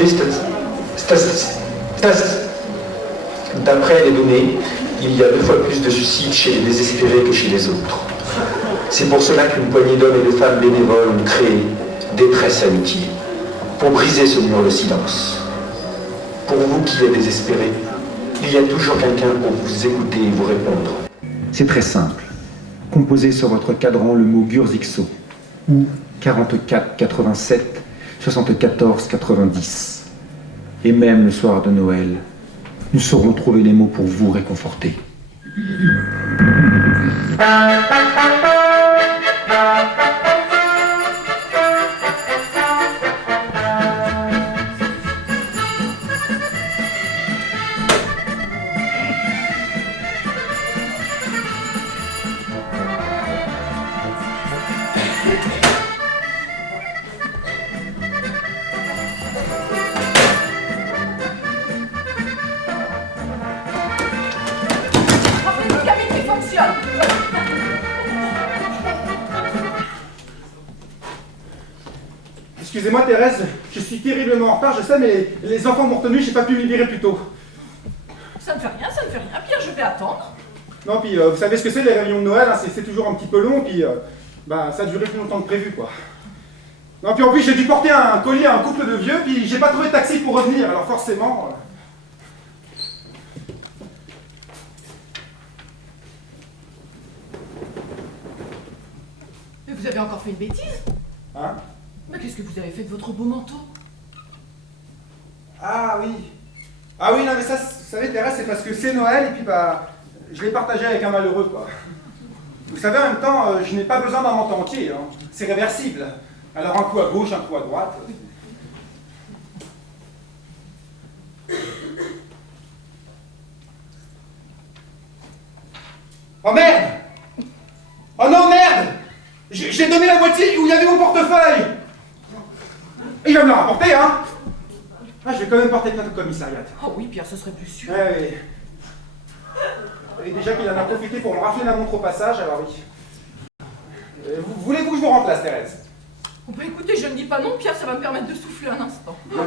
retrouver d'après les données, il y a 2 fois plus de suicides chez les désespérés que chez les autres. C'est pour cela qu'une poignée d'hommes et de femmes bénévoles ont créé Détresse Amitié, pour briser ce mur de silence. Pour vous qui êtes désespérés, il y a toujours quelqu'un pour vous écouter et vous répondre. C'est très simple. Composez sur votre cadran le mot Gurzixo ou 44 87 74 90. Et même le soir de Noël, nous saurons trouver les mots pour vous réconforter. Excusez-moi Thérèse, je suis terriblement en retard, je sais, mais les enfants m'ont retenu, j'ai pas pu me libérer plus tôt. Ça ne fait rien, Pierre, je vais attendre. Non, puis vous savez ce que c'est les réunions de Noël, hein, c'est toujours un petit peu long, puis ça a duré plus longtemps que prévu, quoi. Non, puis en plus j'ai dû porter un colis à un couple de vieux, puis j'ai pas trouvé de taxi pour revenir, alors forcément... Mais vous avez encore fait une bêtise? Hein? Mais qu'est-ce que vous avez fait de votre beau manteau? Ah oui. Ah oui, non mais ça, vous savez Thérèse, c'est parce que c'est Noël, et puis je l'ai partagé avec un malheureux, quoi. Vous savez, en même temps, je n'ai pas besoin d'un manteau entier, hein. C'est réversible. Alors un coup à gauche, un coup à droite. Oh merde! Oh non, merde! J'ai donné la moitié où il y avait mon portefeuille! Il va me le rapporter, hein? Ah, je vais quand même porter plainte au commissariat. Oh oui, Pierre, ce serait plus sûr. Ouais, oui. Et déjà qu'il en a profité pour me rafler la montre au passage, alors oui. Voulez-vous que je vous remplace, Thérèse? Bah écoutez, je ne dis pas non, Pierre, ça va me permettre de souffler un instant. Bien.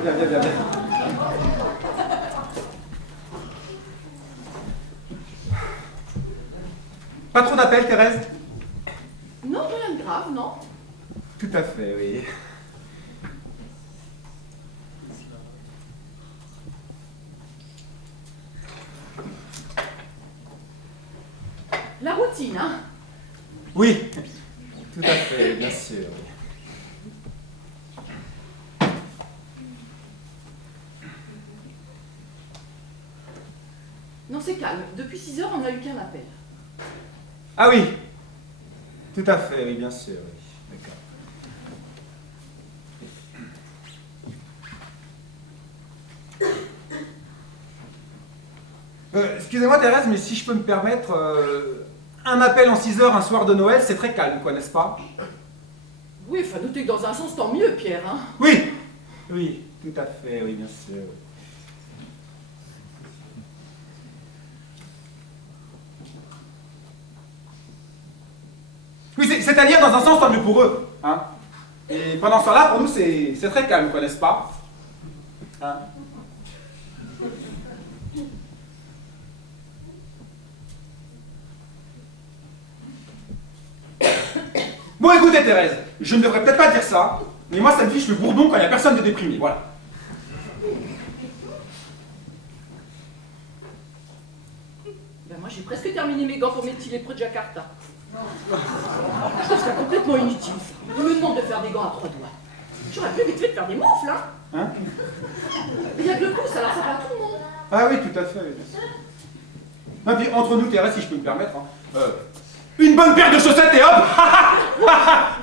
Pas trop d'appels, Thérèse? Non, rien de grave, non. Tout à fait, oui. La routine, hein? Oui, tout à fait, bien sûr. Non, c'est calme. Depuis 6 heures, on n'a eu qu'un appel. Ah oui, tout à fait, oui, bien sûr, oui. D'accord. Excusez-moi Thérèse, mais si je peux me permettre, un appel en 6 heures un soir de Noël, c'est très calme, quoi, n'est-ce pas? Oui, enfin, notez que dans un sens, tant mieux, Pierre, hein? Oui, tout à fait, oui, bien sûr. Oui, c'est-à-dire dans un sens tant mieux pour eux, hein. Et pendant ce temps-là, pour nous, c'est très calme, quoi, n'est-ce pas? Hein? Bon, écoutez, Thérèse, je ne devrais peut-être pas dire ça, mais moi, ça me fiche le bourdon quand il n'y a personne de déprimé, voilà. Ben moi, j'ai presque terminé mes gants pour mes petits lépreux de Jakarta. Je trouve ça complètement inutile, ça. On me demande de faire des gants à 3 doigts. J'aurais plus vite fait de faire des moufles, hein? Hein? Il y a que le pouce, alors ça va à tout le monde. Ah oui, tout à fait. Et puis, entre nous, Thérèse, si je peux me permettre, hein, une bonne paire de chaussettes et hop!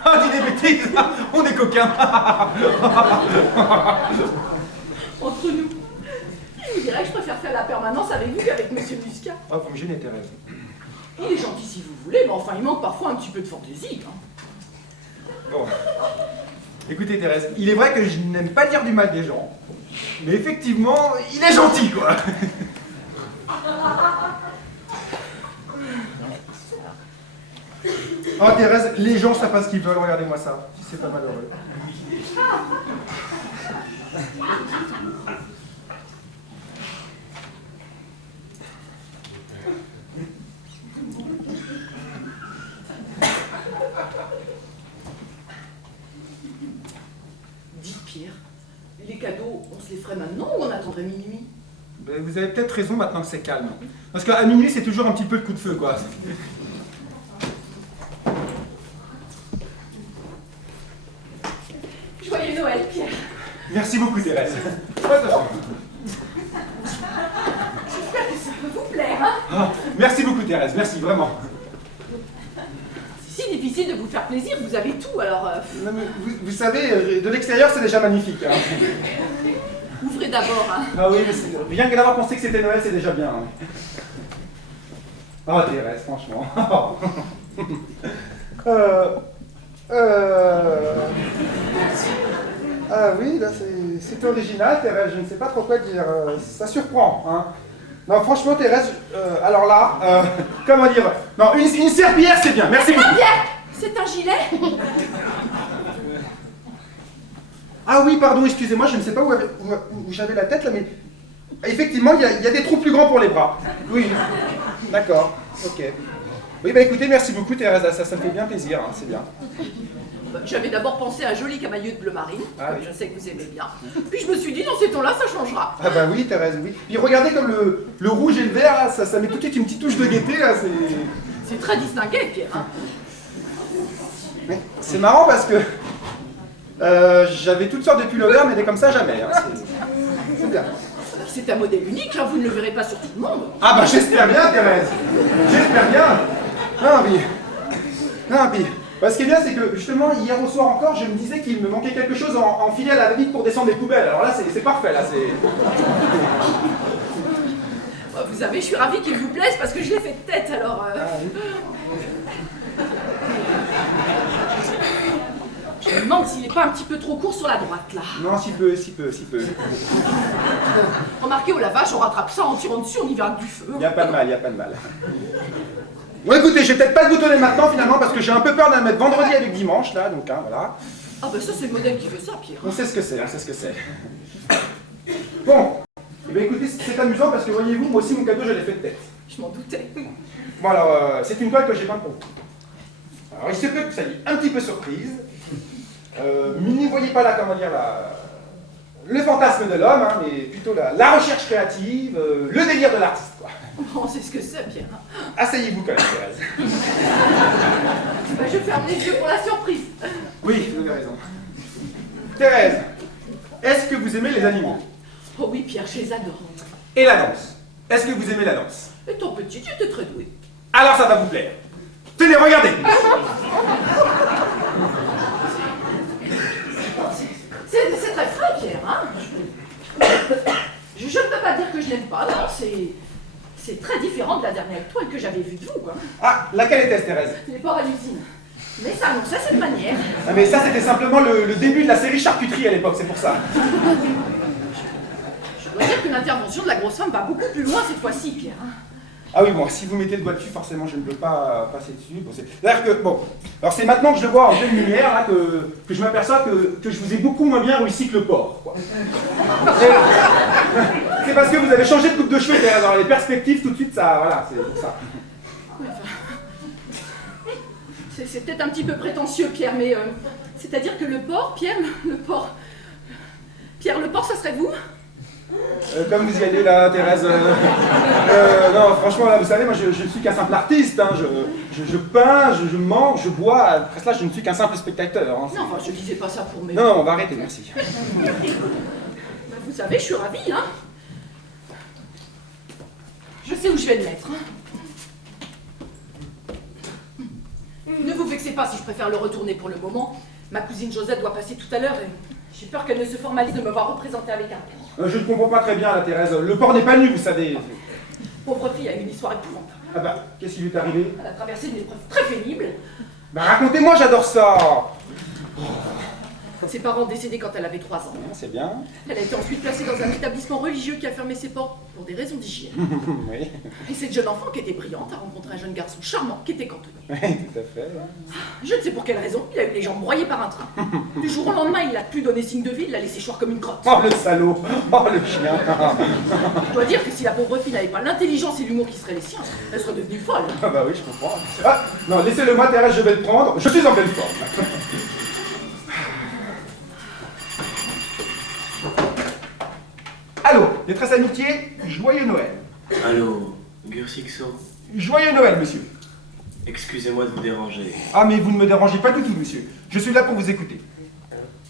On dit des bêtises, on est coquins. Entre nous. Je vous dirais que je préfère faire la permanence avec vous qu'avec Monsieur Muscat. Oh, vous me gênez, Thérèse. Il est gentil si vous voulez, mais enfin, il manque parfois un petit peu de fantaisie, hein. Bon. Écoutez, Thérèse, il est vrai que je n'aime pas dire du mal des gens, mais effectivement, il est gentil, quoi. Oh, Thérèse, les gens savent pas ce qu'ils veulent, regardez-moi ça. Si c'est pas malheureux. Dites Pierre, les cadeaux, on se les ferait maintenant ou on attendrait minuit? Ben, vous avez peut-être raison maintenant que c'est calme. Parce qu'à minuit, c'est toujours un petit peu le coup de feu, quoi. Joyeux Noël, Pierre. Merci beaucoup, Thérèse. J'espère que ça peut vous plaire, hein? Ah, merci beaucoup, Thérèse. Merci, vraiment. C'est si difficile de vous faire plaisir, vous avez tout, alors... Non, mais vous savez, de l'extérieur, c'est déjà magnifique. Hein. Ouvrez d'abord, hein. Ah oui, mais rien que d'avoir pensé que c'était Noël, c'est déjà bien. Hein. Oh, Thérèse, franchement. Ah oui, là, c'est original, Thérèse. Je ne sais pas trop quoi dire. Ça surprend, hein. Non, franchement, Thérèse, alors là, comment dire? Non, une serpillière, c'est bien. Merci beaucoup. Pierre, c'est un gilet. Ah oui, pardon, excusez-moi, je ne sais pas où j'avais la tête, là, mais... Effectivement, il y a des trous plus grands pour les bras. Oui, d'accord, ok. Oui, bah écoutez, merci beaucoup, Thérèse, ça me fait bien plaisir, hein, c'est bien. J'avais d'abord pensé à un joli camailleux de bleu marine, Ah, comme oui. je sais que vous aimez bien. Puis je me suis dit, dans ces tons-là, ça changera. Ah bah oui, Thérèse, oui. Puis regardez comme le rouge et le vert, là, ça met tout de suite une petite touche de gaieté, là, c'est... C'est très distingué, Pierre, hein. C'est marrant parce que... j'avais toutes sortes de pullovers, mais des comme ça, jamais. Hein. C'est bien. C'est un modèle unique, hein, vous ne le verrez pas sur tout le monde. Ah bah j'espère bien, Thérèse. J'espère bien. Non, puis... Ce qui est bien, c'est que justement, hier au soir encore, je me disais qu'il me manquait quelque chose en filiale à la vite pour descendre les poubelles. Alors là, c'est parfait, là, c'est... Vous savez, je suis ravie qu'il vous plaise parce que je l'ai fait de tête, alors... Ah, oui. Je me demande s'il n'est pas un petit peu trop court sur la droite, là. Non, si peu. Remarquez, au lavage, on rattrape ça en tirant dessus, on y verra du feu. Il n'y a pas de mal. Bon, écoutez, je vais peut-être pas le boutonner maintenant, finalement, parce que j'ai un peu peur de la mettre vendredi avec dimanche, là, donc, hein, voilà. Ah bah ça, c'est le modèle qui veut ça, Pierre. On sait ce que c'est. Bon, eh bien, écoutez, c'est amusant, parce que, voyez-vous, moi aussi, mon cadeau, je l'ai fait de tête. Je m'en doutais. Bon, alors, c'est une colle que j'ai peinte pour vous. Alors, il se peut que ça y est un petit peu surprise. N'y voyez pas là, comment dire, le fantasme de l'homme, hein, mais plutôt la recherche créative, le délire de l'artiste, quoi. Bon, c'est ce que c'est, Pierre. Asseyez-vous quand même, Thérèse. Bah, je ferme les yeux pour la surprise. Oui, vous avez raison. Thérèse, est-ce que vous aimez les animaux? Oh oui, Pierre, je les adore. Et la danse? Est-ce que vous aimez la danse? Étant petit, tu étais très doué. Alors ça va vous plaire. Tenez, regardez. C'est très frais, Pierre, hein. Je ne peux pas dire que je n'aime pas, non, c'est très différent de la dernière toile que j'avais vue de vous, hein. Ah, laquelle était-ce, Thérèse? Les porcs à l'usine. Mais ça annonçait cette manière. Ah, mais ça, c'était simplement le début de la série Charcuterie à l'époque, c'est pour ça. Je dois dire que l'intervention de la grosse femme va beaucoup plus loin cette fois-ci, Pierre, hein. Ah oui, bon, si vous mettez le doigt dessus, forcément, je ne peux pas passer dessus. Bon, c'est-à-dire que, bon, alors c'est maintenant que je le vois en pleine lumière, là, que je m'aperçois que je vous ai beaucoup moins bien réussi que le porc, quoi. C'est parce que vous avez changé de coupe de cheveux, Thérèse, alors les perspectives, tout de suite, ça, voilà, c'est pour ça. Oui, enfin, c'est peut-être un petit peu prétentieux, Pierre, mais c'est-à-dire que le porc, Pierre, le porc... Pierre, le porc, ça serait vous? Comme vous y allez là, Thérèse, non, franchement, là, vous savez, moi, je ne suis qu'un simple artiste, hein, je peins, je mange, je bois, après cela, je ne suis qu'un simple spectateur. Hein, Non, enfin, je disais pas ça pour mes... non, on va arrêter, merci. Bah, vous savez, je suis ravie, hein. Je sais où je vais le mettre, hein. Ne vous vexez pas si je préfère le retourner pour le moment. Ma cousine Josette doit passer tout à l'heure et j'ai peur qu'elle ne se formalise de me voir représentée avec un porc. Je ne comprends pas très bien, là, Thérèse, le porc n'est pas nu, vous savez. Pauvre fille a une histoire épouvantable. Ah bah, qu'est-ce qui lui est arrivé? Elle a traversé une épreuve très pénible. Bah racontez-moi, j'adore ça. Ses parents décédés quand elle avait 3 ans. C'est bien. Elle a été ensuite placée dans un établissement religieux qui a fermé ses portes pour des raisons d'hygiène. Oui. Et cette jeune enfant, qui était brillante, a rencontré un jeune garçon charmant qui était cantonné. Oui, tout à fait. Je ne sais pour quelle raison, il a eu les jambes broyées par un train. Du jour au lendemain, il n'a plus donné signe de vie, il l'a laissé choir comme une crotte. Oh, le salaud. Oh, le chien. Je dois dire que si la pauvre fille n'avait pas l'intelligence et l'humour qui seraient les siens, elle serait devenue folle. Ah bah oui, je comprends. Ah, non, laissez-le moi, Thérèse, je vais le prendre. Je suis en pleine forme. Allô, détresse amitié, joyeux Noël. Allô, Gursixo. Joyeux Noël, monsieur. Excusez-moi de vous déranger. Ah, mais vous ne me dérangez pas du tout, monsieur. Je suis là pour vous écouter.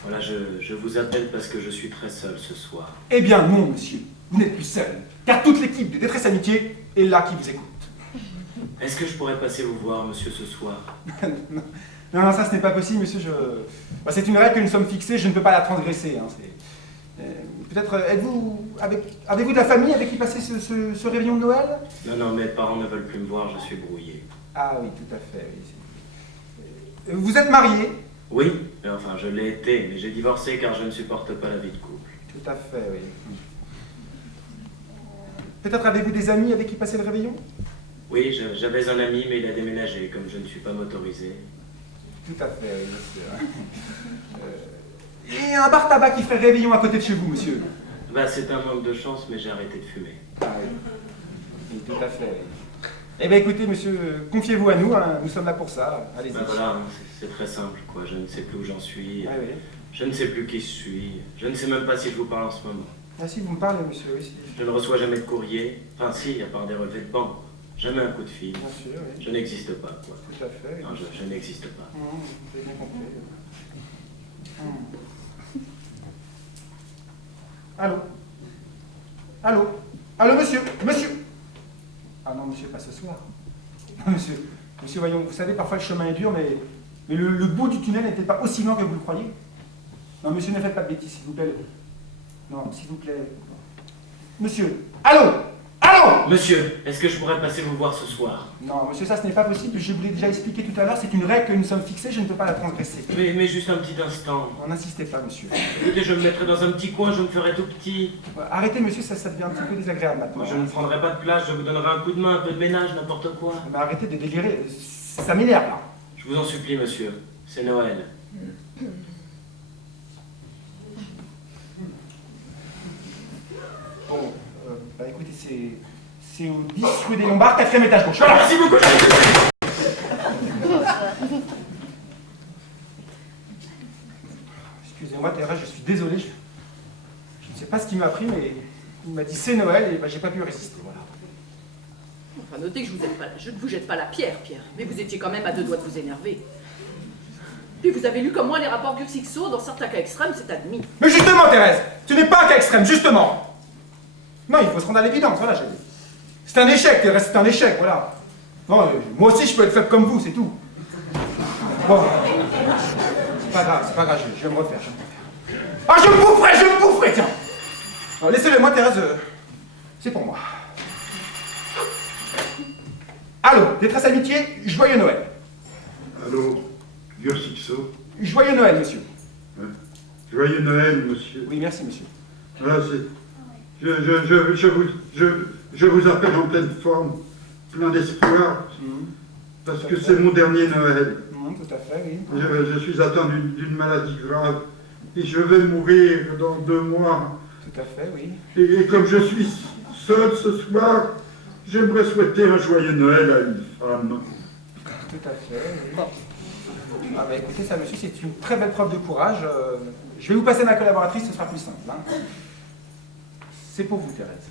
Voilà, je vous appelle parce que je suis très seul ce soir. Eh bien, non, monsieur. Vous n'êtes plus seul. Car toute l'équipe de détresse amitié est là qui vous écoute. Est-ce que je pourrais passer vous voir, monsieur, ce soir? Non, non, ça, ce n'est pas possible, monsieur. Bah, c'est une règle que nous sommes fixées, je ne peux pas la transgresser. Hein. Peut-être, avez-vous de la famille avec qui passer ce réveillon de Noël? Non, non, mes parents ne veulent plus me voir, je suis brouillé. Ah oui, tout à fait, oui. Vous êtes marié? Oui, enfin, je l'ai été, mais j'ai divorcé car je ne supporte pas la vie de couple. Tout à fait, oui. Peut-être avez-vous des amis avec qui passer le réveillon? Oui, j'avais un ami, mais il a déménagé, comme je ne suis pas motorisé. Tout à fait, oui, monsieur. Et un bar tabac qui ferait réveillon à côté de chez vous, monsieur? Bah, c'est un manque de chance, mais j'ai arrêté de fumer. Ah oui. Oui, tout à fait, oui. Eh bien, écoutez, monsieur, confiez-vous à nous, hein, nous sommes là pour ça. Allez-y. Bah voilà, hein, c'est très simple, quoi. Je ne sais plus où j'en suis. Ah oui. Je ne sais plus qui je suis. Je ne sais même pas si je vous parle en ce moment. Ah si, vous me parlez, monsieur, oui. Si. Je ne reçois jamais de courrier. Enfin, si, à part des relevés de banque. Jamais un coup de fil. Bien sûr, oui. Je n'existe pas, quoi. Tout à fait. Oui. Non, je n'existe pas. J'ai bien compris. Allô? Allô? Allô, monsieur? Monsieur? Ah non, monsieur, pas ce soir. Non, monsieur. Monsieur, voyons, vous savez, parfois le chemin est dur, mais le bout du tunnel n'était pas aussi long que vous le croyez. Non, monsieur, ne faites pas de bêtises, s'il vous plaît. Non, s'il vous plaît. Monsieur? Allô? Allô? Monsieur, est-ce que je pourrais passer vous voir ce soir? Non, monsieur, ça, ce n'est pas possible. Je vous l'ai déjà expliqué tout à l'heure. C'est une règle que nous sommes fixées. Je ne peux pas la transgresser. Mais juste un petit instant. Non, n'insistez pas, monsieur. Écoutez, je me mettrai dans un petit coin, je me ferai tout petit. Arrêtez, monsieur, ça devient un petit peu désagréable maintenant. Moi, je ne prendrai pas de place, je vous donnerai un coup de main, un peu de ménage, n'importe quoi. Mais arrêtez de délirer. Ça m'énerve, là. Je vous en supplie, monsieur. C'est Noël. Bon, bah écoutez, c'est au 10 rue des Lombards, 4e étage gauche. Voilà. Merci beaucoup. Excusez-moi, Thérèse, je suis désolé. Je ne sais pas ce qui m'a pris, mais il m'a dit c'est Noël et bah, j'ai pas pu résister. Voilà. Enfin, notez que je ne vous jette pas la pierre, Pierre, mais vous étiez quand même à 2 doigts de vous énerver. Puis vous avez lu comme moi les rapports Gursixo, dans certains cas extrêmes, c'est admis. Mais justement, Thérèse, ce n'est pas un cas extrême, justement. Non, il faut se rendre à l'évidence, voilà, j'ai dit. C'est un échec, Thérèse, c'est un échec, voilà. Bon, moi aussi, je peux être faible comme vous, c'est tout. Bon, c'est pas grave, je vais me refaire, Ah, je me boufferai, tiens. Alors, laissez-le moi, Thérèse, c'est pour moi. Allô, détresse amitié, joyeux Noël. Allô, Gursixo. Joyeux Noël, monsieur. Joyeux Noël, monsieur. Oui, merci, monsieur. Voilà, je vous appelle en pleine forme, plein d'espoir, parce que c'est mon dernier Noël. Tout à fait, oui. Je suis atteint d'une maladie grave, et je vais mourir dans 2 mois. Tout à fait, oui. Et comme je suis seul ce soir, j'aimerais souhaiter un joyeux Noël à une femme. Tout à fait, oui. Ah bah écoutez, ça, monsieur, c'est une très belle preuve de courage. Je vais vous passer ma collaboratrice, ce sera plus simple. Hein. C'est pour vous, Thérèse.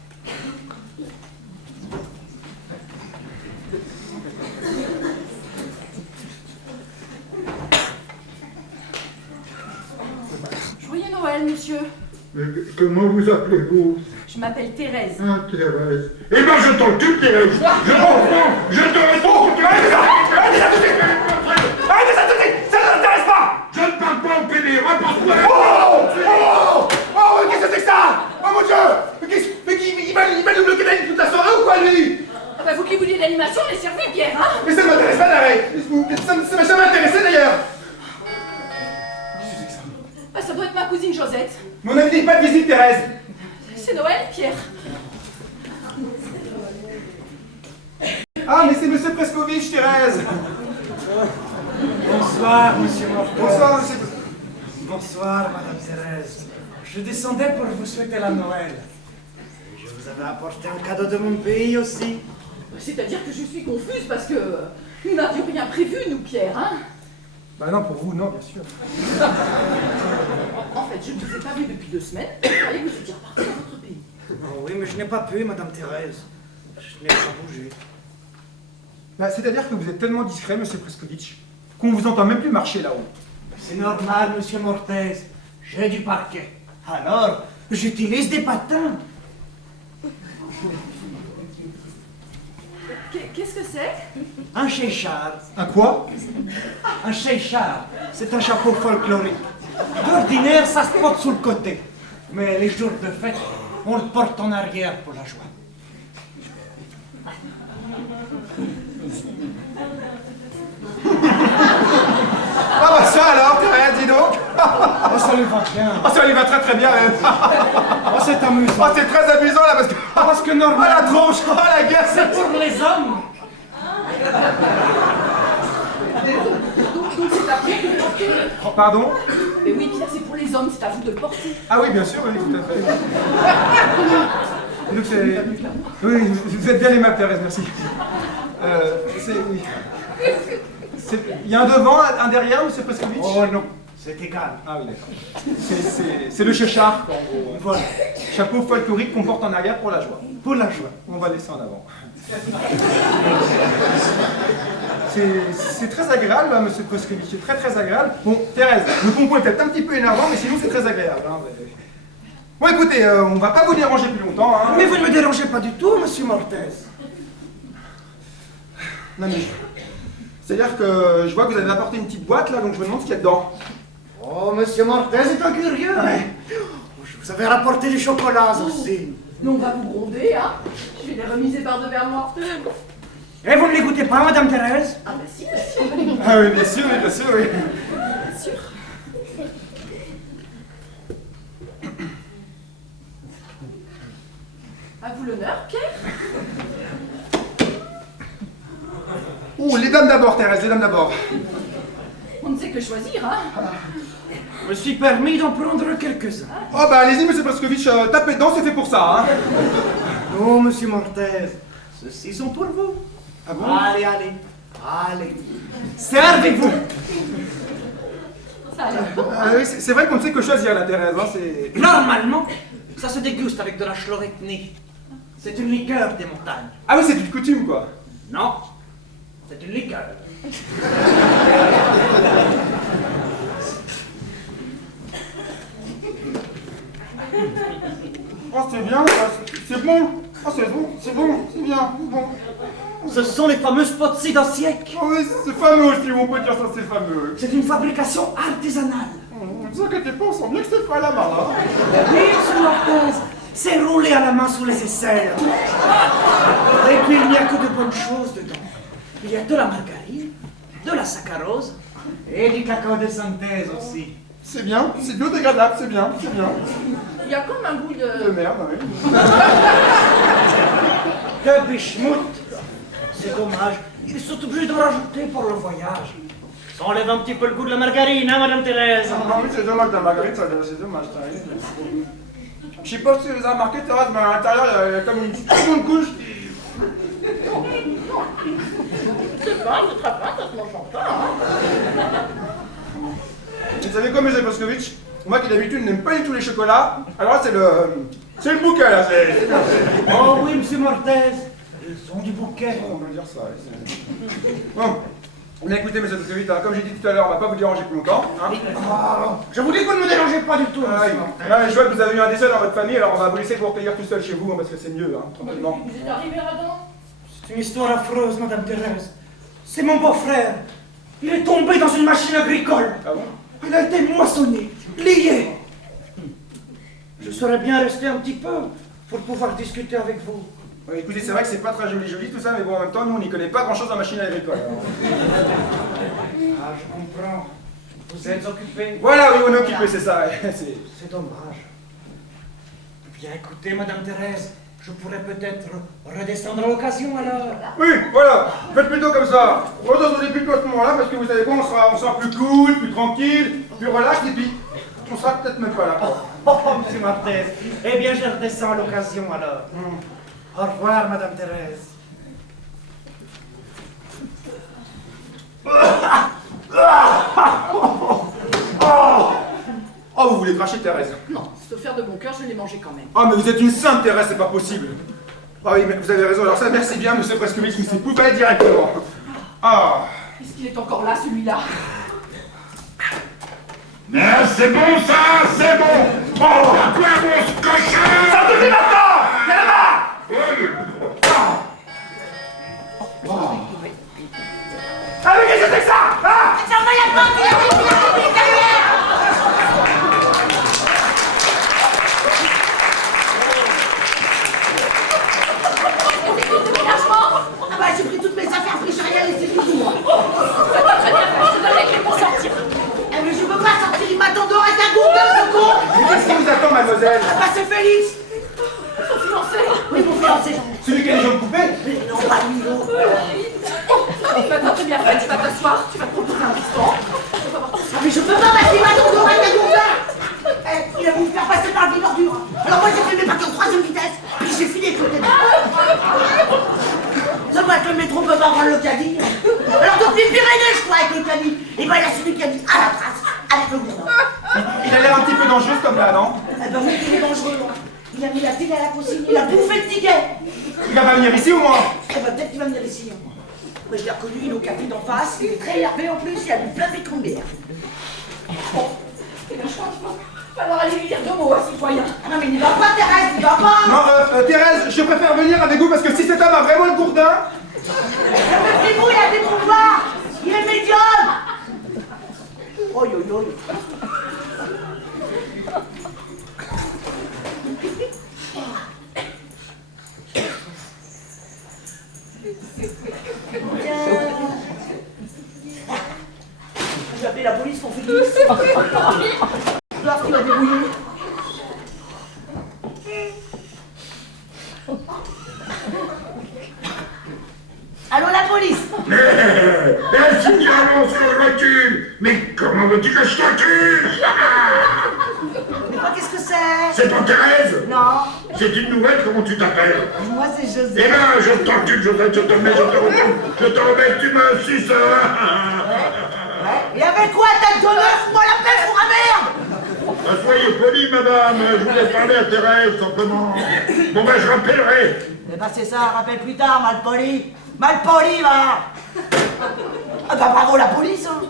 Joyeux Noël, monsieur. Mais comment vous appelez-vous? Je m'appelle Thérèse. Ah, Thérèse. Eh ben, je t'encule, Thérèse. Je reprends. Je te réponds. Arrêtez ça! Arrêtez ça tout de suite! Arrêtez ça tout de suite! Ça ne vous intéresse pas! Je ne parle pas au PD. Repense-toi. Oh, qu'est-ce que c'est que ça? Oh mon Dieu! Mais il va nous bloquer la ligne toute la soirée ou quoi, lui? Ah bah vous qui vouliez de l'animation, les servez, Pierre, hein? Mais ça ne m'intéresse pas, d'arrêt. Ça m'a jamais intéressé, d'ailleurs. Bah dis pas de visite, Thérèse. C'est Noël, Pierre. Ah, mais c'est Monsieur Prescovitch, Thérèse. Bonsoir, monsieur Mortel. Bonsoir, monsieur. Bonsoir, madame Thérèse. Je descendais pour vous souhaiter la Noël. Je vous avais apporté un cadeau de mon pays aussi. C'est-à-dire que je suis confuse parce que nous n'avions rien prévu, nous, Pierre, hein? Bah non, pour vous, non, bien sûr. En fait, je ne vous ai pas vu depuis 2 semaines. Je croyais que vous étiez reparti dans votre pays. Oh oui, mais je n'ai pas pu, madame Thérèse. Je n'ai pas bougé. Bah, c'est-à-dire que vous êtes tellement discret, monsieur Prescovitch, qu'on vous entend même plus marcher là-haut. C'est normal, monsieur Mortez. J'ai du parquet. Alors, j'utilise des patins. Qu'est-ce que c'est? Un chéchard. Un quoi? Un chéchard, c'est un chapeau folklorique. D'ordinaire, ça se porte sur le côté. Mais les jours de fête, on le porte en arrière pour la joie. Ah bah ça alors, Thérèse, dis donc. Oh, ça lui va bien. Ah, ça lui va très très bien même. Oh, c'est amusant. Ah, c'est très amusant là parce que... Parce que Ah, la normalement, tronche, ah, la gueule. c'est pour les hommes. Donc c'est à vous de le porter. Oh, pardon? Mais oui, Pierre, c'est pour les hommes, c'est à vous de le porter. Ah oui, bien sûr, oui, tout à fait. Donc c'est... Oui, vous êtes bien aimable, Thérèse, merci. Il y a un devant, un derrière, monsieur Prescovitch? Oh non, c'est égal. Ah oui, d'accord. C'est le chéchard, en gros. Voilà, Chapeau folklorique qu'on porte en arrière pour la joie. pour la joie. On va laisser en avant. C'est très agréable, hein, monsieur Prescovitch, c'est très très agréable. Bon, Thérèse, le pompon est peut-être un petit peu énervant, mais sinon c'est très agréable. Hein, Bon, écoutez, on va pas vous déranger plus longtemps. Hein. Mais vous ne me dérangez pas du tout, monsieur Mortez. Non mais... C'est-à-dire que je vois que vous avez apporté une petite boîte là, donc je me demande ce qu'il y a dedans. Oh, monsieur Mortez est un curieux. Ouais. Oh, je vous avais rapporté du chocolat aussi. Mais on va vous gronder, hein? Je vais les remiser par devers moi. Et vous ne les goûtez pas, madame Thérèse? Ah bah si, monsieur. Ah oui, bien sûr, oui, bien sûr, oui. Bien sûr. À vous l'honneur, Pierre. Ouh, les dames d'abord, Thérèse, les dames d'abord. On ne sait que choisir, hein? Je me suis permis d'en prendre quelques-uns. Oh bah allez-y, monsieur Prescovitch, tapez dedans, c'est fait pour ça, hein. Non, monsieur Mortez, ceux-ci sont pour vous. Ah bon? Allez, allez, allez. Servez-vous. Ça a l'air bon. Ah oui, c'est vrai qu'on ne sait que choisir, la Thérèse, hein, c'est... Normalement, ça se déguste avec de la chloretnie. C'est une liqueur des montagnes. Ah oui, c'est une coutume, quoi. Non, c'est une liqueur. Oh, c'est bien, c'est bon. Oh, c'est bon, c'est bon, c'est bien, c'est bon. Ce sont les fameuses poteries d'Ossiec. Oh oui, c'est fameux, si on peut dire ça, c'est fameux. C'est une fabrication artisanale. Ne vous inquiétez pas, on sent bien que c'est fait à la main, hein. Oui, monsieur Mortez, c'est roulé à la main sous les aisselles. Et puis il n'y a que de bonnes choses dedans. Il y a de la margarine, de la saccharose et du cacao de synthèse aussi. C'est bien, c'est biodégradable, c'est bien, c'est bien. Il y a comme un goût De de... merde, oui. De bichmout. C'est dommage, ils sont obligés d'en rajouter pour le voyage. Ça enlève un petit peu le goût de la margarine, hein, madame Thérèse? Ah oui, c'est dommage, la marguerite, c'est dommage, t'as raison. Je sais pas si vous avez remarqué, Thérèse, mais à l'intérieur, il y a comme une petite seconde couche. C'est fin, c'est très fin, ça se mange pas, hein? Vous savez quoi, monsieur Prescovitch? Moi qui d'habitude n'aime pas du tout les chocolats, alors là, c'est le bouquet, là, c'est bien. Oh oui, monsieur Mortez, ils ont du bouquet. On va dire ça, Bon. Mais écoutez, monsieur Prescovitch, hein, comme j'ai dit tout à l'heure, on va pas vous déranger plus longtemps. Hein. Je vous dis que vous ne me dérangez pas du tout, Ah, monsieur oui. Mortez. Non, mais je vois que vous avez eu un décès dans votre famille, alors on va vous laisser vous recueillir tout seul chez vous, hein, parce que c'est mieux, hein, tranquillement. Vous êtes arrivé là-dedans? C'est une histoire affreuse, madame Thérèse. C'est mon beau-frère. Il est tombé dans une machine agricole. Ah bon? Il a été moissonné, lié. Je serais bien resté un petit peu pour pouvoir discuter avec vous. Ouais, écoutez, c'est vrai que c'est pas très joli tout ça, mais bon, en même temps, nous, on n'y connaît pas grand-chose en machine agricole. Alors. Ah, je comprends. Vous êtes occupé. Voilà, oui, on est occupé, c'est ça. C'est... C'est dommage. Bien écoutez, Madame Thérèse, je pourrais peut-être redescendre à l'occasion alors. Oui, voilà, faites plutôt comme ça. Redescendez plutôt à ce moment-là, parce que vous savez quoi, on sera plus cool, plus tranquille, plus relax, et puis on sera peut-être même pas là. Oh, Monsieur Marthez, eh bien je redescends à l'occasion alors. Au revoir, Madame Thérèse. Oh, vous voulez cracher, Thérèse? Non, sauf faire de bon cœur, je l'ai mangé quand même. Ah, mais vous êtes une sainte, Thérèse, c'est pas possible. Ah oui, mais vous avez raison, alors ça, merci bien, monsieur Prescovitch, mais c'est poubelle directement. Ah. Est-ce qu'il est encore là, celui-là? Mais c'est bon ça, c'est bon. Oh, à quoi mon scotch? Ça suffit maintenant! C'est là-bas! Ah, mais qu'est-ce que c'est que ça? Ah! Bah, j'ai pris toutes mes affaires, puis j'ai rien laissé du tout. Moi. Très bien, je te donne les clés pour sortir. Eh, mais je peux pas sortir, il m'attend dehors avec un gourdin, ce con. Mais qu'est-ce qui vous attend, mademoiselle? Ah, bah, c'est Félix. Son fiancé. Oui, mon fiancé. Celui qui a les jambes coupées? Mais non, pas lui, l'autre. Maintenant, tu bien fait, tu vas t'asseoir, tu vas te proposer un piston. Je vais voir tout ça. Ah, mais je peux pas parce qu'il m'attend dehors avec un gourdin. Eh, il a voulu me faire passer par le vide ordure. Alors moi, j'ai fait mes parties en 3e vitesse, puis j'ai filé avec le caddie. Ça va que le métro peut pas prendre le caddie. Alors depuis les Pyrénées, je crois, avec le caddie. Et ben, il a suivi le caddie à la trace, avec le gourdin. Il a l'air un petit peu dangereux comme là, non? Eh ben oui, il est dangereux, non. Il a mis la télé à la consigne, il a bouffé le ticket. Il va pas venir ici au moins? Eh ben peut-être qu'il va venir ici. Moi je l'ai reconnu, il est au café d'en face, il est très énervé en plus, il a bu plein de bière. Eh bien, je crois qu'il va falloir aller lui dire 2 mots, citoyen. Ah non mais il n'y va pas Thérèse, il va pas. Non, Thérèse, je préfère venir avec vous parce que si cet homme a vraiment le gourdin... Méfiez-vous, il a des pouvoirs. Il est médium. Oh yo yo. J'ai appelé la police pour Félix. Parce qu'il va débrouiller. Allô la police. Mais si tu avances sur le recul, mais comment veux-tu que je t'encule? Mais quoi, qu'est-ce que c'est? C'est pas Thérèse? Non, C'est une nouvelle, comment tu t'appelles? moi c'est Eh José. ben, je t'encule, Josette, je te mets, je te retourne, je te remets, tu me suces. Et avec quoi, tête de neuf, moi la paix pour la merde. Ah, soyez polis, madame, je voulais parler à Thérèse, simplement. Bon, ben, je rappellerai. Eh ben c'est ça, rappelle plus tard, malpoli. Malpoli, va. Ah bah bravo la police, hein.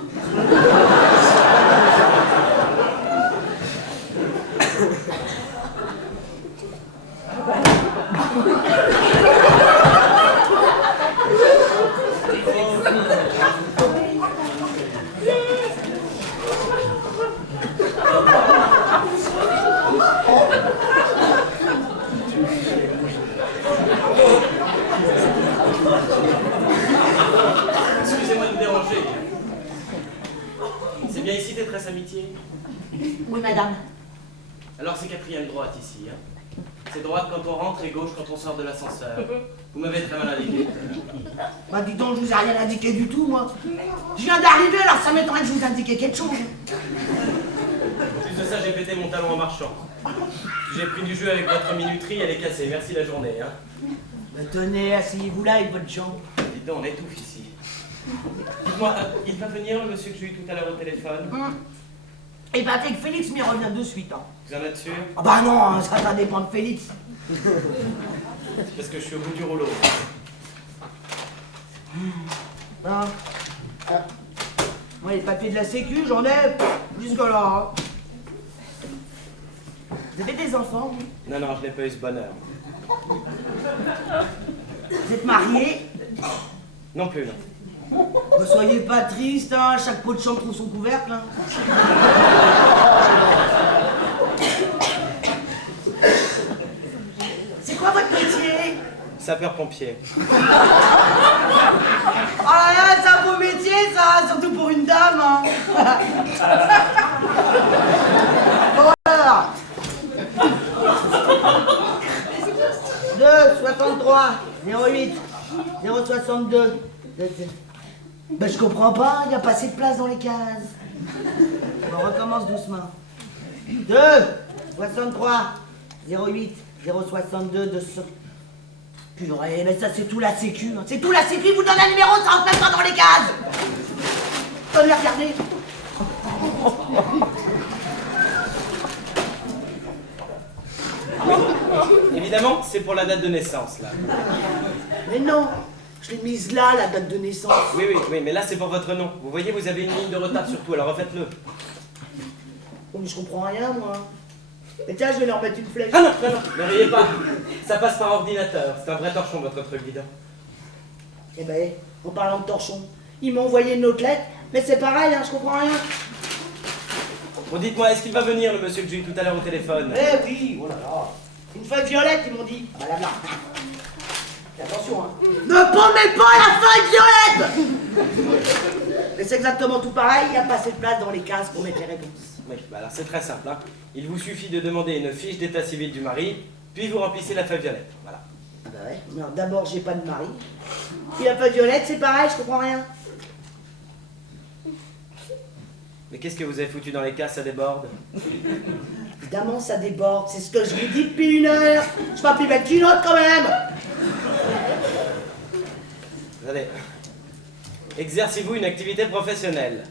Excusez-moi de vous déranger. C'est bien ici Détresse Amitié? Oui, madame. Alors c'est 4e droite ici. Hein. C'est droite quand on rentre et gauche quand on sort de l'ascenseur. Vous m'avez très mal indiqué. Bah dis donc, je vous ai rien indiqué du tout, moi. Je viens d'arriver, alors ça m'étonnerait que je vous indiquais quelque chose. En plus de ça, j'ai pété mon talon en marchant. J'ai pris du jeu avec votre minuterie, elle est cassée. Merci la journée. Hein. Bah tenez, asseyez-vous là avec votre jambe. Dites donc, on étouffe ici. Dites-moi, il va venir le monsieur que j'ai eu tout à l'heure au téléphone? Et bah avec Félix m'y revient de suite, hein. Vous en êtes sûr? Ah bah non, ça dépend de Félix. C'est parce que je suis au bout du rouleau. Hein. Moi, les papiers de la sécu, j'en ai jusque-là. Vous avez des enfants, vous? Non, non, je n'ai pas eu ce bonheur. Vous êtes mariés? Non plus, non. Ne soyez pas triste, hein, chaque pot de chambre trouve son couvercle. Hein. C'est quoi votre métier? Sapeur-pompier. Ah là, c'est un beau métier, ça, surtout pour une dame. Hein. Bon alors. 063, 08, 062. Ben je comprends pas, il n'y a pas assez de place dans les cases. On recommence doucement. 2, 63, 08, 062, 200. Purée, mais ça c'est tout la sécu. Hein. C'est tout la sécu, vous donnez un numéro, ça rentre même pas dans les cases. Donnez, regardez. Évidemment, c'est pour la date de naissance, là. Mais non, je l'ai mise là, la date de naissance. Oui, mais là, c'est pour votre nom. Vous voyez, vous avez une ligne de retard sur tout, alors refaites-le. Oh, mais je comprends rien, moi. Mais tiens, je vais leur mettre une flèche. Ah non, ne riez pas. Ça passe par ordinateur. C'est un vrai torchon, votre truc, dis donc. Eh ben, en parlant de torchon, ils m'ont envoyé une autre lettre, mais c'est pareil, hein, je comprends rien. Bon, dites-moi, est-ce qu'il va venir, le monsieur que j'ai eu tout à l'heure au téléphone? Eh oui, oh là là. Une feuille violette, ils m'ont dit. Ah bah là, là. Fais attention, hein. Ne paumez pas la feuille violette. Mais c'est exactement tout pareil, il n'y a pas assez de place dans les cases pour mettre les réponses. Oui, bah alors c'est très simple, hein. Il vous suffit de demander une fiche d'état civil du mari, puis vous remplissez la feuille violette. Voilà. Ah bah ouais, alors d'abord, j'ai pas de mari. Puis la feuille violette, c'est pareil, je comprends rien. Mais qu'est-ce que vous avez foutu dans les cases, ça déborde? Évidemment, ça déborde, c'est ce que je vous dis depuis 1 heure. Je vais plus mettre qu'une autre quand même. Attendez. Exercez-vous une activité professionnelle?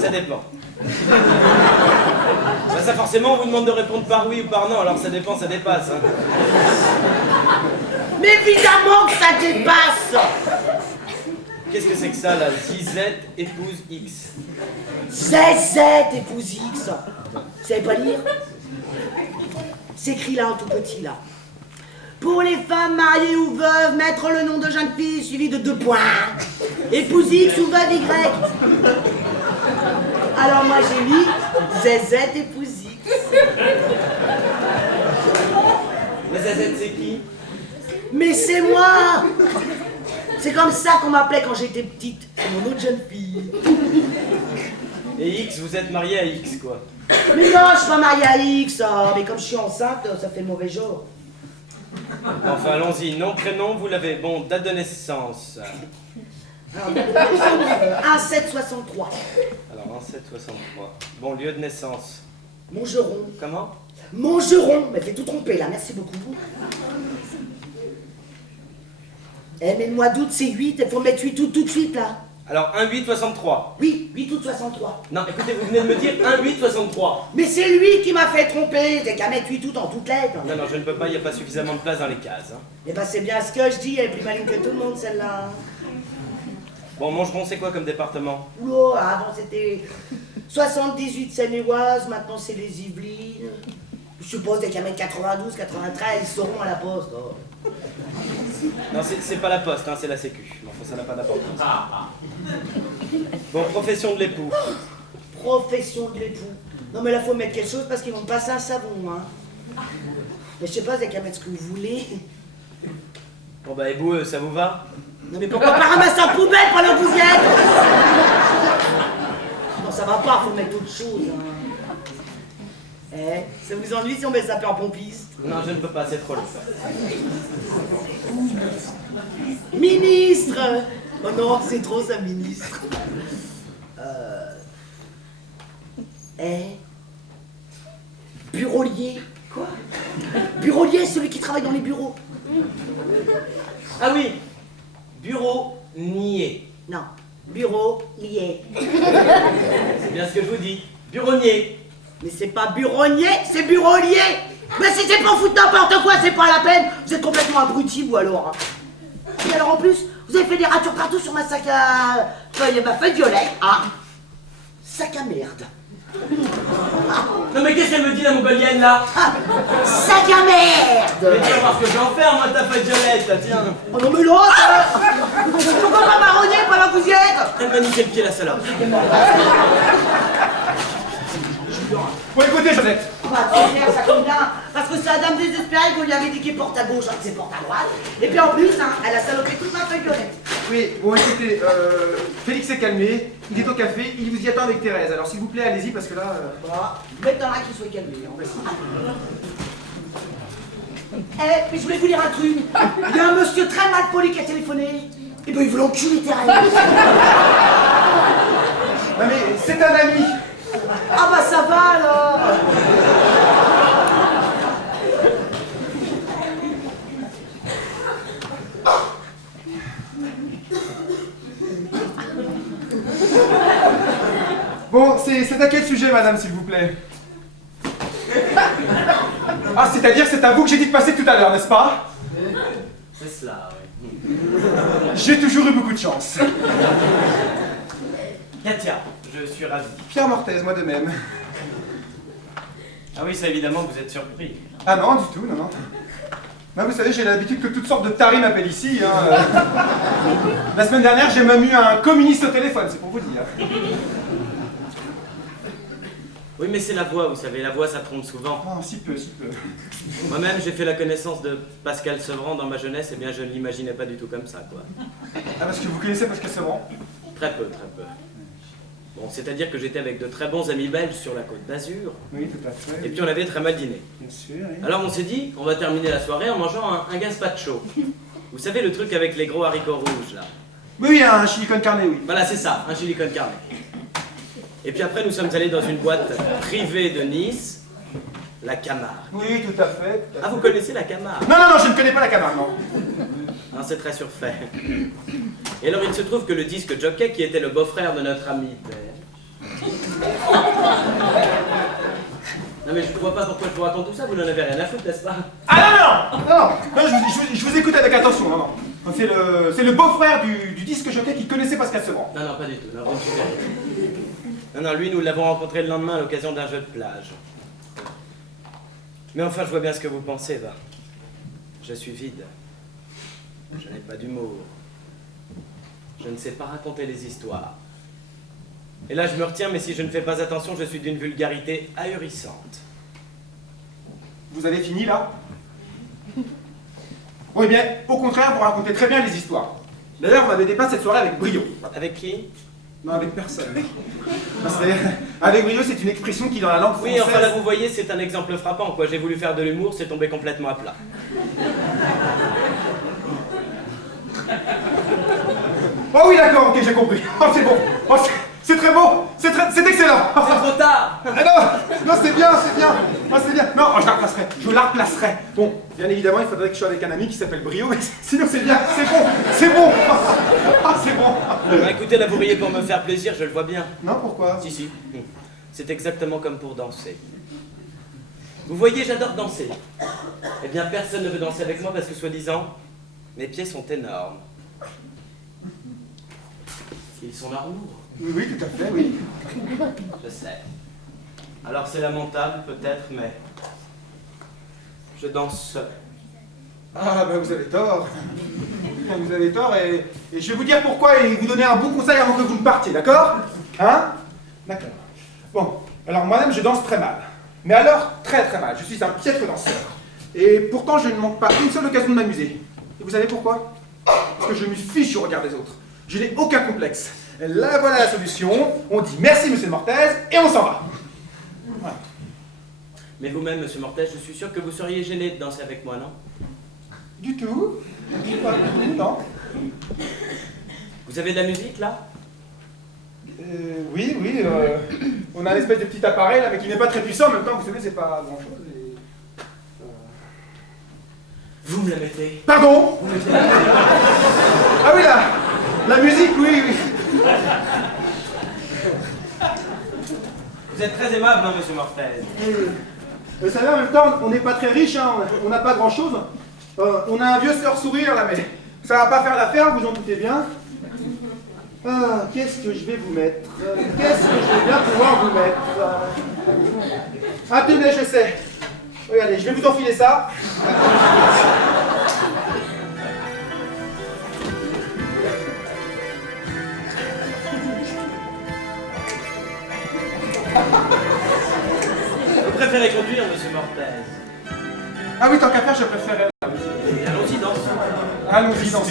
Ça dépend. Bah ça forcément, on vous demande de répondre par oui ou par non, alors ça dépend, ça dépasse. Hein. Mais évidemment que ça dépasse. Qu'est-ce que c'est que ça, là? Zizette épouse X. Zézette épouse X. Vous savez pas lire? C'est écrit là en tout petit là. Pour les femmes mariées ou veuves, mettre le nom de jeune fille suivi de 2 points. Épouse X ou veuve Y. Alors moi j'ai mis Zézette épouse X. Mais Zazette, c'est qui? Mais c'est moi. C'est comme ça qu'on m'appelait quand j'étais petite. C'est mon autre jeune fille. Et X, vous êtes marié à X, quoi. Mais non, je suis pas mariée à X. Oh, mais comme je suis enceinte, ça fait le mauvais jour. Enfin, allons-y. Nom, prénom, vous l'avez. Bon, date de naissance. Alors, 1763. Alors, 1763. Bon, lieu de naissance. Montgeron. Comment? Montgeron. Mais fais tout tromper là, merci beaucoup. Eh, mais le mois d'août, c'est 8, il faut mettre 8 août tout de suite, là. Alors, 1-8-63. Oui, 8 août 63. Non, écoutez, vous venez de me dire 1-8-63. Mais c'est lui qui m'a fait tromper, c'est qu'à mettre 8 août en toutes lettres. Non, je ne peux pas, il n'y a pas suffisamment de place dans les cases. Hein. Eh ben, c'est bien ce que je dis, elle est plus maligne que tout le monde, celle-là. Bon, Montgeron, c'est quoi comme département? Oulot, avant c'était 78 Seine-et-Oise, maintenant c'est les Yvelines. Je suppose qu'à mettre 92, 93, ils seront à la poste. Oh. Non, c'est pas la poste, hein, c'est la sécu. Bon, ça n'a pas d'importance. Bon, profession de l'époux. Profession de l'époux. Non mais là faut mettre quelque chose parce qu'ils vont me passer un savon, hein. Mais je sais pas, vous avez qu'à mettre ce que vous voulez. Bon bah, éboueux, ça vous va? Non mais pourquoi pas ramasser en poubelle pendant que vous y êtes? Non ça va pas, faut mettre autre chose, hein. Eh, ça vous ennuie si on met sapeur-pompiste? Non, je ne peux pas, c'est trop long. Ministre! Oh non, c'est trop ça, ministre. Bureaulier. Quoi? Bureaulier, celui qui travaille dans les bureaux. Ah oui, bureau nié. Non, bureau lié. C'est bien ce que je vous dis. Bureaunier. Mais c'est pas bureaunier, c'est bureaulier. Mais si c'est pour foutre n'importe quoi, c'est pas la peine. Vous êtes complètement abruti, vous alors. Et alors en plus, vous avez fait des ratures partout sur ma sac à... ma feuille violette. Ah, sac à merde. Non mais qu'est-ce qu'elle me dit la mongolienne là? Ah, sac à merde. Mais tu vas voir ce que je vais en faire moi ta feuille violette là, tiens. Oh non mais l'autre. Pourquoi pas marronnier pendant que vous y êtes? Elle m'a niqué le pied la salope. Bon, écoutez, Josette. Bah, c'est clair, ça compte bien. Parce que c'est la dame désespérée qu'on lui avait dit qu'il porte à gauche, c'est porte à droite. Et puis en plus, hein, elle a salopé toute ma feuille violette. Oui, bon, écoutez, Félix s'est calmé, il est au café, il vous y attend avec Thérèse. Alors, s'il vous plaît, allez-y, parce que là... Bon, m'étonnerait qu'il soit calmé. Hein. mais je voulais vous dire un truc. Il y a un monsieur très mal poli qui a téléphoné. Et ben il veut l'enculer, Thérèse. Non mais c'est un ami. Ah bah ça va alors. Bon, c'est à quel sujet, madame, s'il vous plaît? Ah, c'est-à-dire c'est à vous que j'ai dit de passer tout à l'heure, n'est-ce pas? C'est cela, oui. J'ai toujours eu beaucoup de chance. Katia, je suis ravi. Pierre Mortaise, moi de même. Ah oui, ça évidemment, vous êtes surpris. Ah non, du tout, non, non. Moi, vous savez, j'ai l'habitude que toutes sortes de taris m'appellent ici. Hein. La semaine dernière, j'ai même eu un communiste au téléphone, c'est pour vous dire. Oui, mais c'est la voix, vous savez, la voix ça trompe souvent. Oh, si peu, si peu. Moi-même, j'ai fait la connaissance de Pascal Sevran dans ma jeunesse, et bien je ne l'imaginais pas du tout comme ça, quoi. Ah, parce que vous connaissez Pascal Sevran? Très peu, très peu. Bon, c'est-à-dire que j'étais avec de très bons amis belges sur la côte d'Azur, Oui, tout à fait. et puis on avait très mal dîné. Bien sûr, oui. Alors on s'est dit, on va terminer la soirée en mangeant un gazpacho. Vous savez, le truc avec les gros haricots rouges, là. Oui, un chili con carne, oui. Voilà, c'est ça, un chili con carne. Et puis après, nous sommes allés dans une boîte privée de Nice, la Camargue. Oui, tout à fait. Ah, vous connaissez la Camargue? Non, non, non, je ne connais pas la Camargue, non. Non, c'est très surfait. Et alors, il se trouve que le disque jockey, qui était le beau-frère de notre ami belge... Non, mais je ne vois pas pourquoi je vous raconte tout ça, vous n'en avez rien à foutre, n'est-ce pas? Ah non, non, non, non, je vous écoute avec attention, non, non. C'est le beau-frère du disque jockey qui connaissait Pascal Sevran. Non, non, pas du tout, non, vous ne suivez rien. Non, non, lui, nous l'avons rencontré le lendemain à l'occasion d'un jeu de plage. Mais enfin, je vois bien ce que vous pensez, va. Je suis vide. Je n'ai pas d'humour. Je ne sais pas raconter les histoires. Et là, je me retiens, mais si je ne fais pas attention, je suis d'une vulgarité ahurissante. Vous avez fini, là? Oui, bien, au contraire, vous racontez très bien les histoires. D'ailleurs, vous avez dépeint cette soirée avec brio. Avec qui? Non, avec personne. Parce que, avec brio, c'est une expression qui, dans la langue française... Oui, enfin là, vous voyez, c'est un exemple frappant, quoi. J'ai voulu faire de l'humour, c'est tombé complètement à plat. Oh oui, d'accord, ok, j'ai compris. Oh, c'est bon. Oh, c'est très beau. C'est excellent. C'est trop tard. Ah non, non, c'est bien, c'est bien. Oh, c'est bien. Non, oh, je la replacerai. Bon, bien évidemment, il faudrait que je sois avec un ami qui s'appelle Brio, mais sinon c'est bien, c'est bon, c'est bon. Ah, c'est bon. Bah, écoutez, là, vous riez pour me faire plaisir, je le vois bien. Non, pourquoi? Si, si. C'est exactement comme pour danser. Vous voyez, j'adore danser. Eh bien, personne ne veut danser avec moi parce que, soi-disant, mes pieds sont énormes. Ils sont lourds. Oui, oui, tout à fait, oui. Je sais. Alors, c'est lamentable, peut-être, mais... je danse seul. Ah, ben vous avez tort. Vous avez tort, et je vais vous dire pourquoi et vous donner un bon conseil avant que vous ne partiez, d'accord? Hein? D'accord. Bon, alors moi-même, je danse très mal. Mais alors, très très mal. Je suis un piètre danseur. Et pourtant, je ne manque pas une seule occasion de m'amuser. Et vous savez pourquoi? Parce que je me fiche du regard des autres. Je n'ai aucun complexe. Là, voilà la solution. On dit merci, monsieur Mortaise, et on s'en va. Voilà. Mais vous-même, monsieur Mortaise, je suis sûr que vous seriez gêné de danser avec moi, non? Du tout. Pas du tout, non. Vous avez de la musique, là? Oui, oui. On a une espèce de petit appareil, là, mais qui n'est pas très puissant. En même temps, vous savez, c'est pas grand-chose. Et... Vous me la mettez? Pardon? Ah oui, là. La musique, oui, oui. Vous êtes très aimable, hein, monsieur Mortaise. Vous savez, en même temps, on n'est pas très riche, hein, on n'a pas grand-chose. On a un vieux sœur-sourire, là, mais ça va pas faire l'affaire, vous en doutez bien. Ah, qu'est-ce que je vais vous mettre? Qu'est-ce que je vais bien pouvoir vous mettre? Ah, tenez, je sais. Regardez, je vais vous enfiler ça. Vous préférez conduire, monsieur Mortaise? Ah oui, tant qu'à faire, je préférais. Allons-y, dansons. Allons-y, dansons.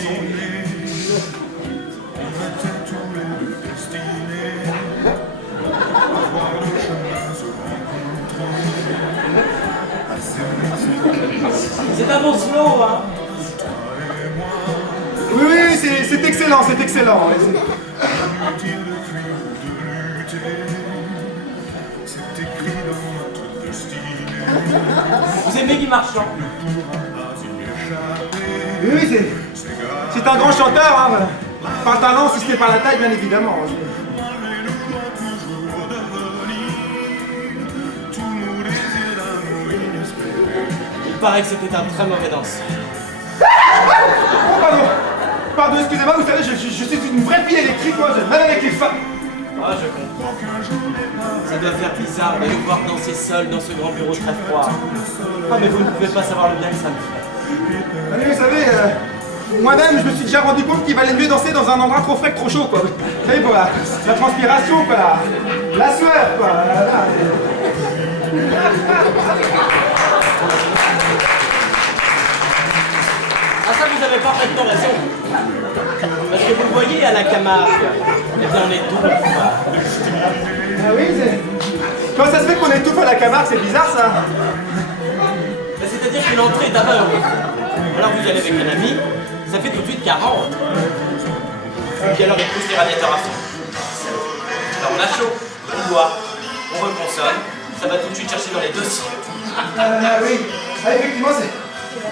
C'est un un bon slow, hein. Oui, oui, c'est excellent, c'est excellent. Ouais, Vous aimez Guy Marchand? oui, c'est un grand chanteur, hein. Par talent, si ce n'est par la taille, bien évidemment. Il paraît que c'était un très mauvais danseur. Oh, pardon, excusez-moi, vous savez, je suis une vraie pile électrique, moi, j'ai mal avec les femmes. Ah, je comprends. Ça doit faire bizarre de nous voir danser seul dans ce grand bureau très froid. Ah, mais vous ne pouvez pas savoir le bien que ça me fait. Allez, vous savez, moi-même, je me suis déjà rendu compte qu'il valait mieux danser dans un endroit trop frais que trop chaud, quoi. Vous savez, pour la transpiration, quoi, la sueur, quoi. Ah, ça, vous avez parfaitement raison. Parce que vous le voyez à la Camargue, eh bien, on étouffe. Ah oui, comment ça se fait qu'on étouffe à la Camargue? C'est bizarre, ça. C'est-à-dire que l'entrée est d'abord. Alors vous y allez avec un ami, ça fait tout de suite 40. Puis alors il pousse les radiateurs à fond. Alors on a chaud, on boit, on reconsomme, ça va tout de suite chercher dans les dossiers. Oui, ah, effectivement,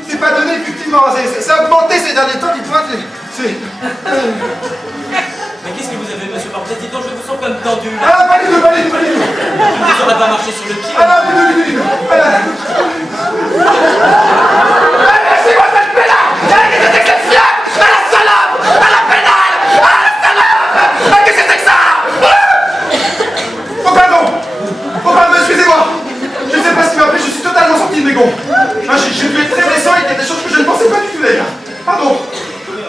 c'est pas donné, effectivement. Ça a augmenté ces derniers temps, dites-moi. Mais qu'est-ce que vous avez, monsieur Portet? Dis donc, je vous sens comme tendu. Là. Ah, pas du tout, pas du tout, pas du tout. Vous n'aurez pas marché sur le pied. Ah non, du tout. Laissez-moi cette pédale! Qu'est-ce que c'est que cette fiable? À la salope! À la pédale! À la salope! Qu'est-ce que c'est que ça? Oh pardon, excusez-moi. Je ne sais pas ce qui m'a fait, je suis totalement sorti de mes gonds. J'ai dû être très blessant, il y a des choses que je ne pensais pas du tout d'ailleurs. Pardon.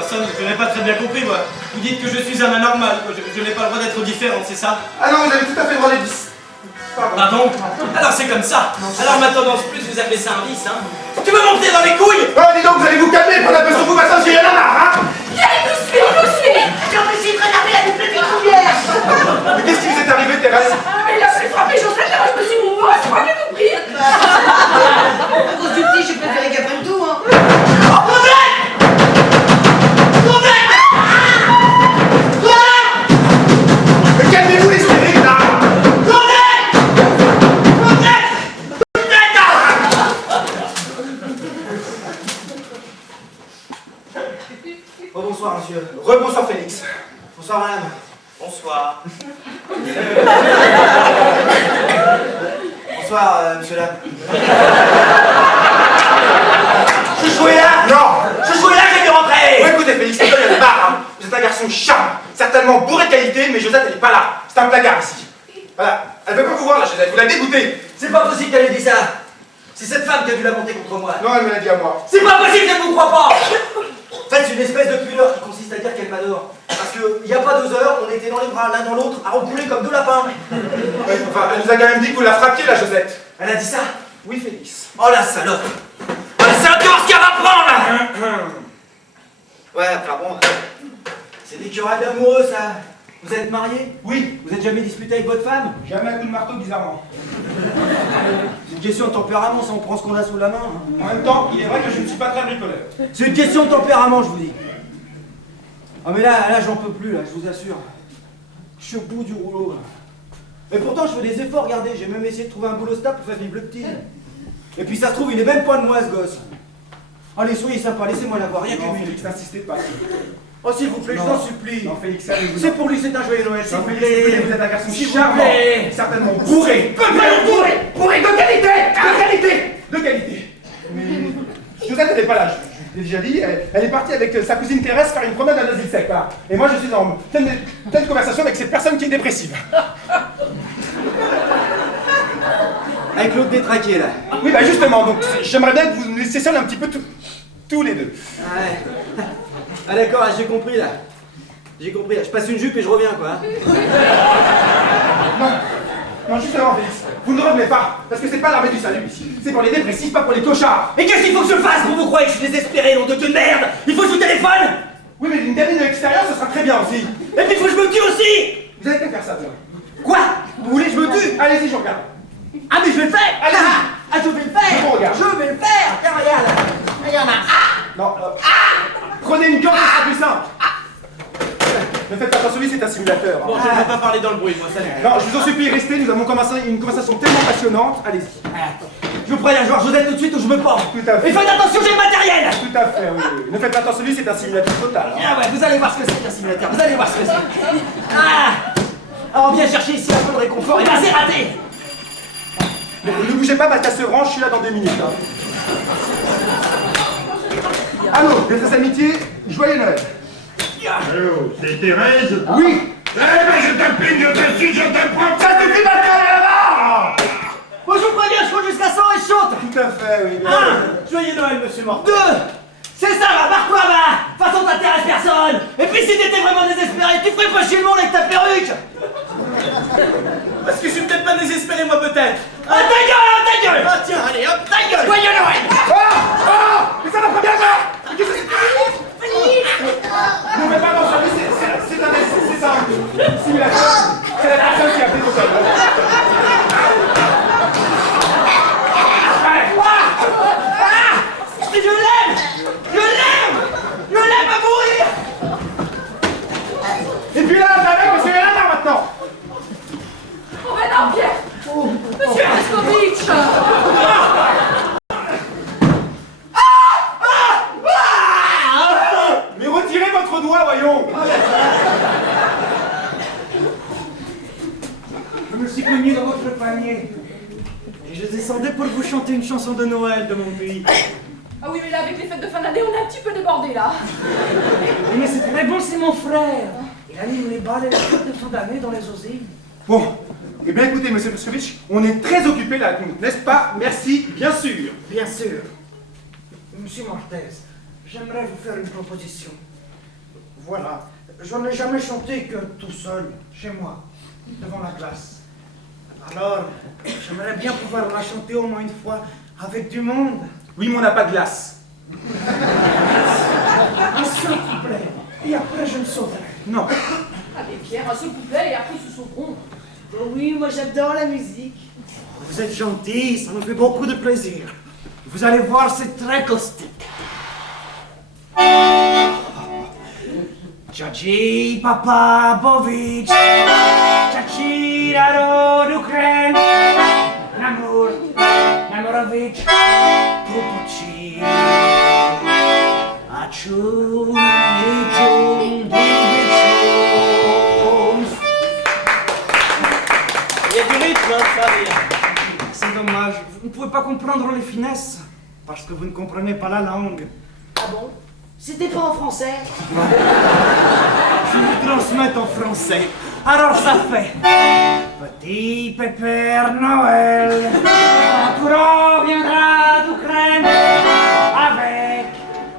Ça, je n'ai pas très bien compris, moi. Vous dites que je suis un anormal, je n'ai pas le droit d'être différent, c'est ça? Ah non, vous avez tout à fait le droit d'être 10. Pardon? Alors c'est comme ça. Alors ma tendance plus, vous appelez ça un vice, hein? Tu veux monter dans les couilles? Oh, dis donc, vous allez vous calmer, prendre un peu sur vous, maintenant, j'ai rien à marre, hein? Il nous suit! J'en me suis préservé la double péculière! Mais qu'est-ce qui vous est arrivé, Thérèse? Il a fait frapper Josette, là, je me suis dit, je crois que j'ai compris! À cause du petit, j'ai préféré qu'elle prenne tout, hein. Mais calmez-vous, les stériles, là! Oh, bonsoir, monsieur. Rebonsoir, Félix. Bonsoir, madame. Bonsoir. Bonsoir, monsieur là. Je jouais là? Non! Je jouais là, j'ai dû rentrer. Bon, écoutez, Félix, il y en a marre, hein. Vous êtes un garçon charmant, certainement bourré de qualité, mais Josette, elle n'est pas là. C'est un placard ici. Voilà, elle veut pas vous voir, la Josette, vous la dégoûtez. C'est pas possible qu'elle ait dit ça. C'est cette femme qui a dû la monter contre moi. Non, elle me l'a dit à moi. C'est pas possible, je ne vous crois pas. En fait, c'est une espèce de pudeur qui consiste à dire qu'elle m'adore. Parce que, il y a pas 2 heures, on était dans les bras l'un dans l'autre, à rouler comme 2 lapins. Ouais, enfin, elle nous a quand même dit que vous la frappiez, la Josette. Elle a dit ça? Oui, Félix. Oh la salope. Oh la salope, tu vois ce qu'elle va prendre là. Ouais, enfin bon. C'est des querelles d'amoureux, ça. Vous êtes mariés? Oui. Vous êtes jamais disputé avec votre femme? Jamais un coup de marteau, bizarrement. C'est une question de tempérament, ça on prend ce qu'on a sous la main. En même temps, il est vrai que je ne suis pas très bricoleur. C'est une question de tempérament, je vous dis. Ah mais là j'en peux plus, là, je vous assure. Je suis au bout du rouleau, là. Et pourtant, je fais des efforts, regardez, j'ai même essayé de trouver un boulot stable pour faire vivre le petit. Et puis ça se trouve, il est même pas de moi, ce gosse. Allez, soyez sympa, laissez-moi la voir, rien Non, qu'une Félix, minute. n'insistez pas. Oh, s'il vous plaît, je Non. t'en supplie. Non, Félix, allez-vous. C'est pour lui, c'est un joyeux Noël, s'il Non, vous Félix, écoutez, plaît. vous êtes un garçon S'il vous charmant. plaît. Certainement bourré. Bourré de qualité. De qualité. De qualité. Mais Josette, elle n'est pas là, je l'ai déjà dit. Elle est partie avec sa cousine Thérèse faire une promenade à l'asile sec, voilà. Et moi, je suis en pleine conversation avec cette personne qui est dépressive. Avec l'autre détraqué, là. Oui, bah justement, donc j'aimerais bien que vous nous laissiez seuls un petit peu tous les deux. Ah ouais. Ah d'accord, j'ai compris, là. J'ai compris, là. Je passe une jupe et je reviens, quoi. Non, justement, Félix, vous ne revenez pas, parce que c'est pas l'armée du salut ici. C'est pour les dépressifs, pas pour les clochards. Et qu'est-ce qu'il faut que je fasse? Vous croyez que je suis désespéré, nom de Dieu de merde? Il faut que je vous téléphone. Oui, mais une dernière de l'extérieur, ce sera très bien aussi. Et puis il faut que je me tue aussi. Vous avez qu'à faire ça, toi. Quoi? Vous voulez que je me tue? Allez-y, je regarde. Ah mais je vais le faire. Allez-y. Ah, je vais le faire. Je vous regarde. Je vais le faire. Tiens, regarde. Regarde. Non, prenez une corde, ce sera plus simple. Ne faites pas attention, c'est un simulateur. Bon, je ne vais pas parler dans le bruit, moi, salut. Non, je vous en supplie, restez, nous avons commencé une conversation tellement passionnante. Allez-y. Je vous préviens, joueur, je vous aide tout de suite ou je me pends. Tout à fait. Et faites attention, j'ai le matériel. Tout à fait, oui. Ne faites pas attention, c'est un simulateur total. hein. Ah ouais, vous allez voir ce que c'est qu'un simulateur. Vous allez voir ce que c'est. Ah. Alors, viens chercher ici un peu de réconfort. Et ben, c'est raté. Ne bougez pas, ma tasse range, je suis là dans 2 minutes. Hein. Allô, maîtresse amitié, joyeux Noël. Allô, c'est Thérèse? Oui. Eh ben, je te pine, je te suis, je te prends. Ça suffit maintenant, là-bas. Moi, je vous préviens, je compte jusqu'à 100 et je chante. Tout à fait, oui. Joyeux Noël, monsieur Mort. 2. C'est ça, va, barre-toi, va. De toute façon, t'intéresses personne. Et puis, si t'étais vraiment désespéré, tu ferais pas chier le monde avec ta perruque. Parce que je suis peut-être pas désespéré, moi, peut-être. Ah, ta gueule. Ah, tiens, allez, hop. Ta gueule. Joyeux Noël. Mais ça va pas bien, ça. Qu'est-ce que c'est? Ne faites pas attention, c'est un simulateur. C'est la personne qui a fait tout ça. Mais je l'aime. Je l'aime. Je l'aime à mourir. Et puis là, t'as avec monsieur Hélène maintenant. Oh, mais non, Pierre. Monsieur Raskovitch. Mais retirez votre doigt, voyons. Je me suis cogné dans votre panier. Et je descendais pour vous chanter une chanson de Noël de mon pays. Ah oui, mais là, avec les fêtes de fin d'année, on est un petit peu débordé, là. Mais c'est très bon, c'est mon frère. Il anime les balles et les fêtes de fin d'année dans les Osimes. Bon, eh bien écoutez, monsieur Pescovitch, on est très occupé là, n'est-ce pas? Merci, bien sûr. Bien sûr. Monsieur Mortez, j'aimerais vous faire une proposition. Voilà, je n'ai jamais chanté que tout seul, chez moi, devant la classe. Alors, j'aimerais bien pouvoir la chanter au moins une fois avec du monde. Oui, mais on n'a pas de glace. Un seul couplet, et après je me sauverai. Non. Allez, Pierre, un seul couplet et après ils se sauveront. Oh oui, moi j'adore la musique. Vous êtes gentil, ça nous fait beaucoup de plaisir. Vous allez voir, c'est très caustique. Tchachi, papa, Bovitch, Tchachi, Rado, d'Ukraine, Namur, Namurovitch, Pupuchi, Achou, Ichou, Il y a du rythme, hein, ça, rire. C'est dommage, vous ne pouvez pas comprendre les finesses, parce que vous ne comprenez pas la langue. Ah bon? C'était pas en français. Je vous transmets en français. Alors ça fait Petit Pépère Noël, quand tu reviendras d'Ukraine avec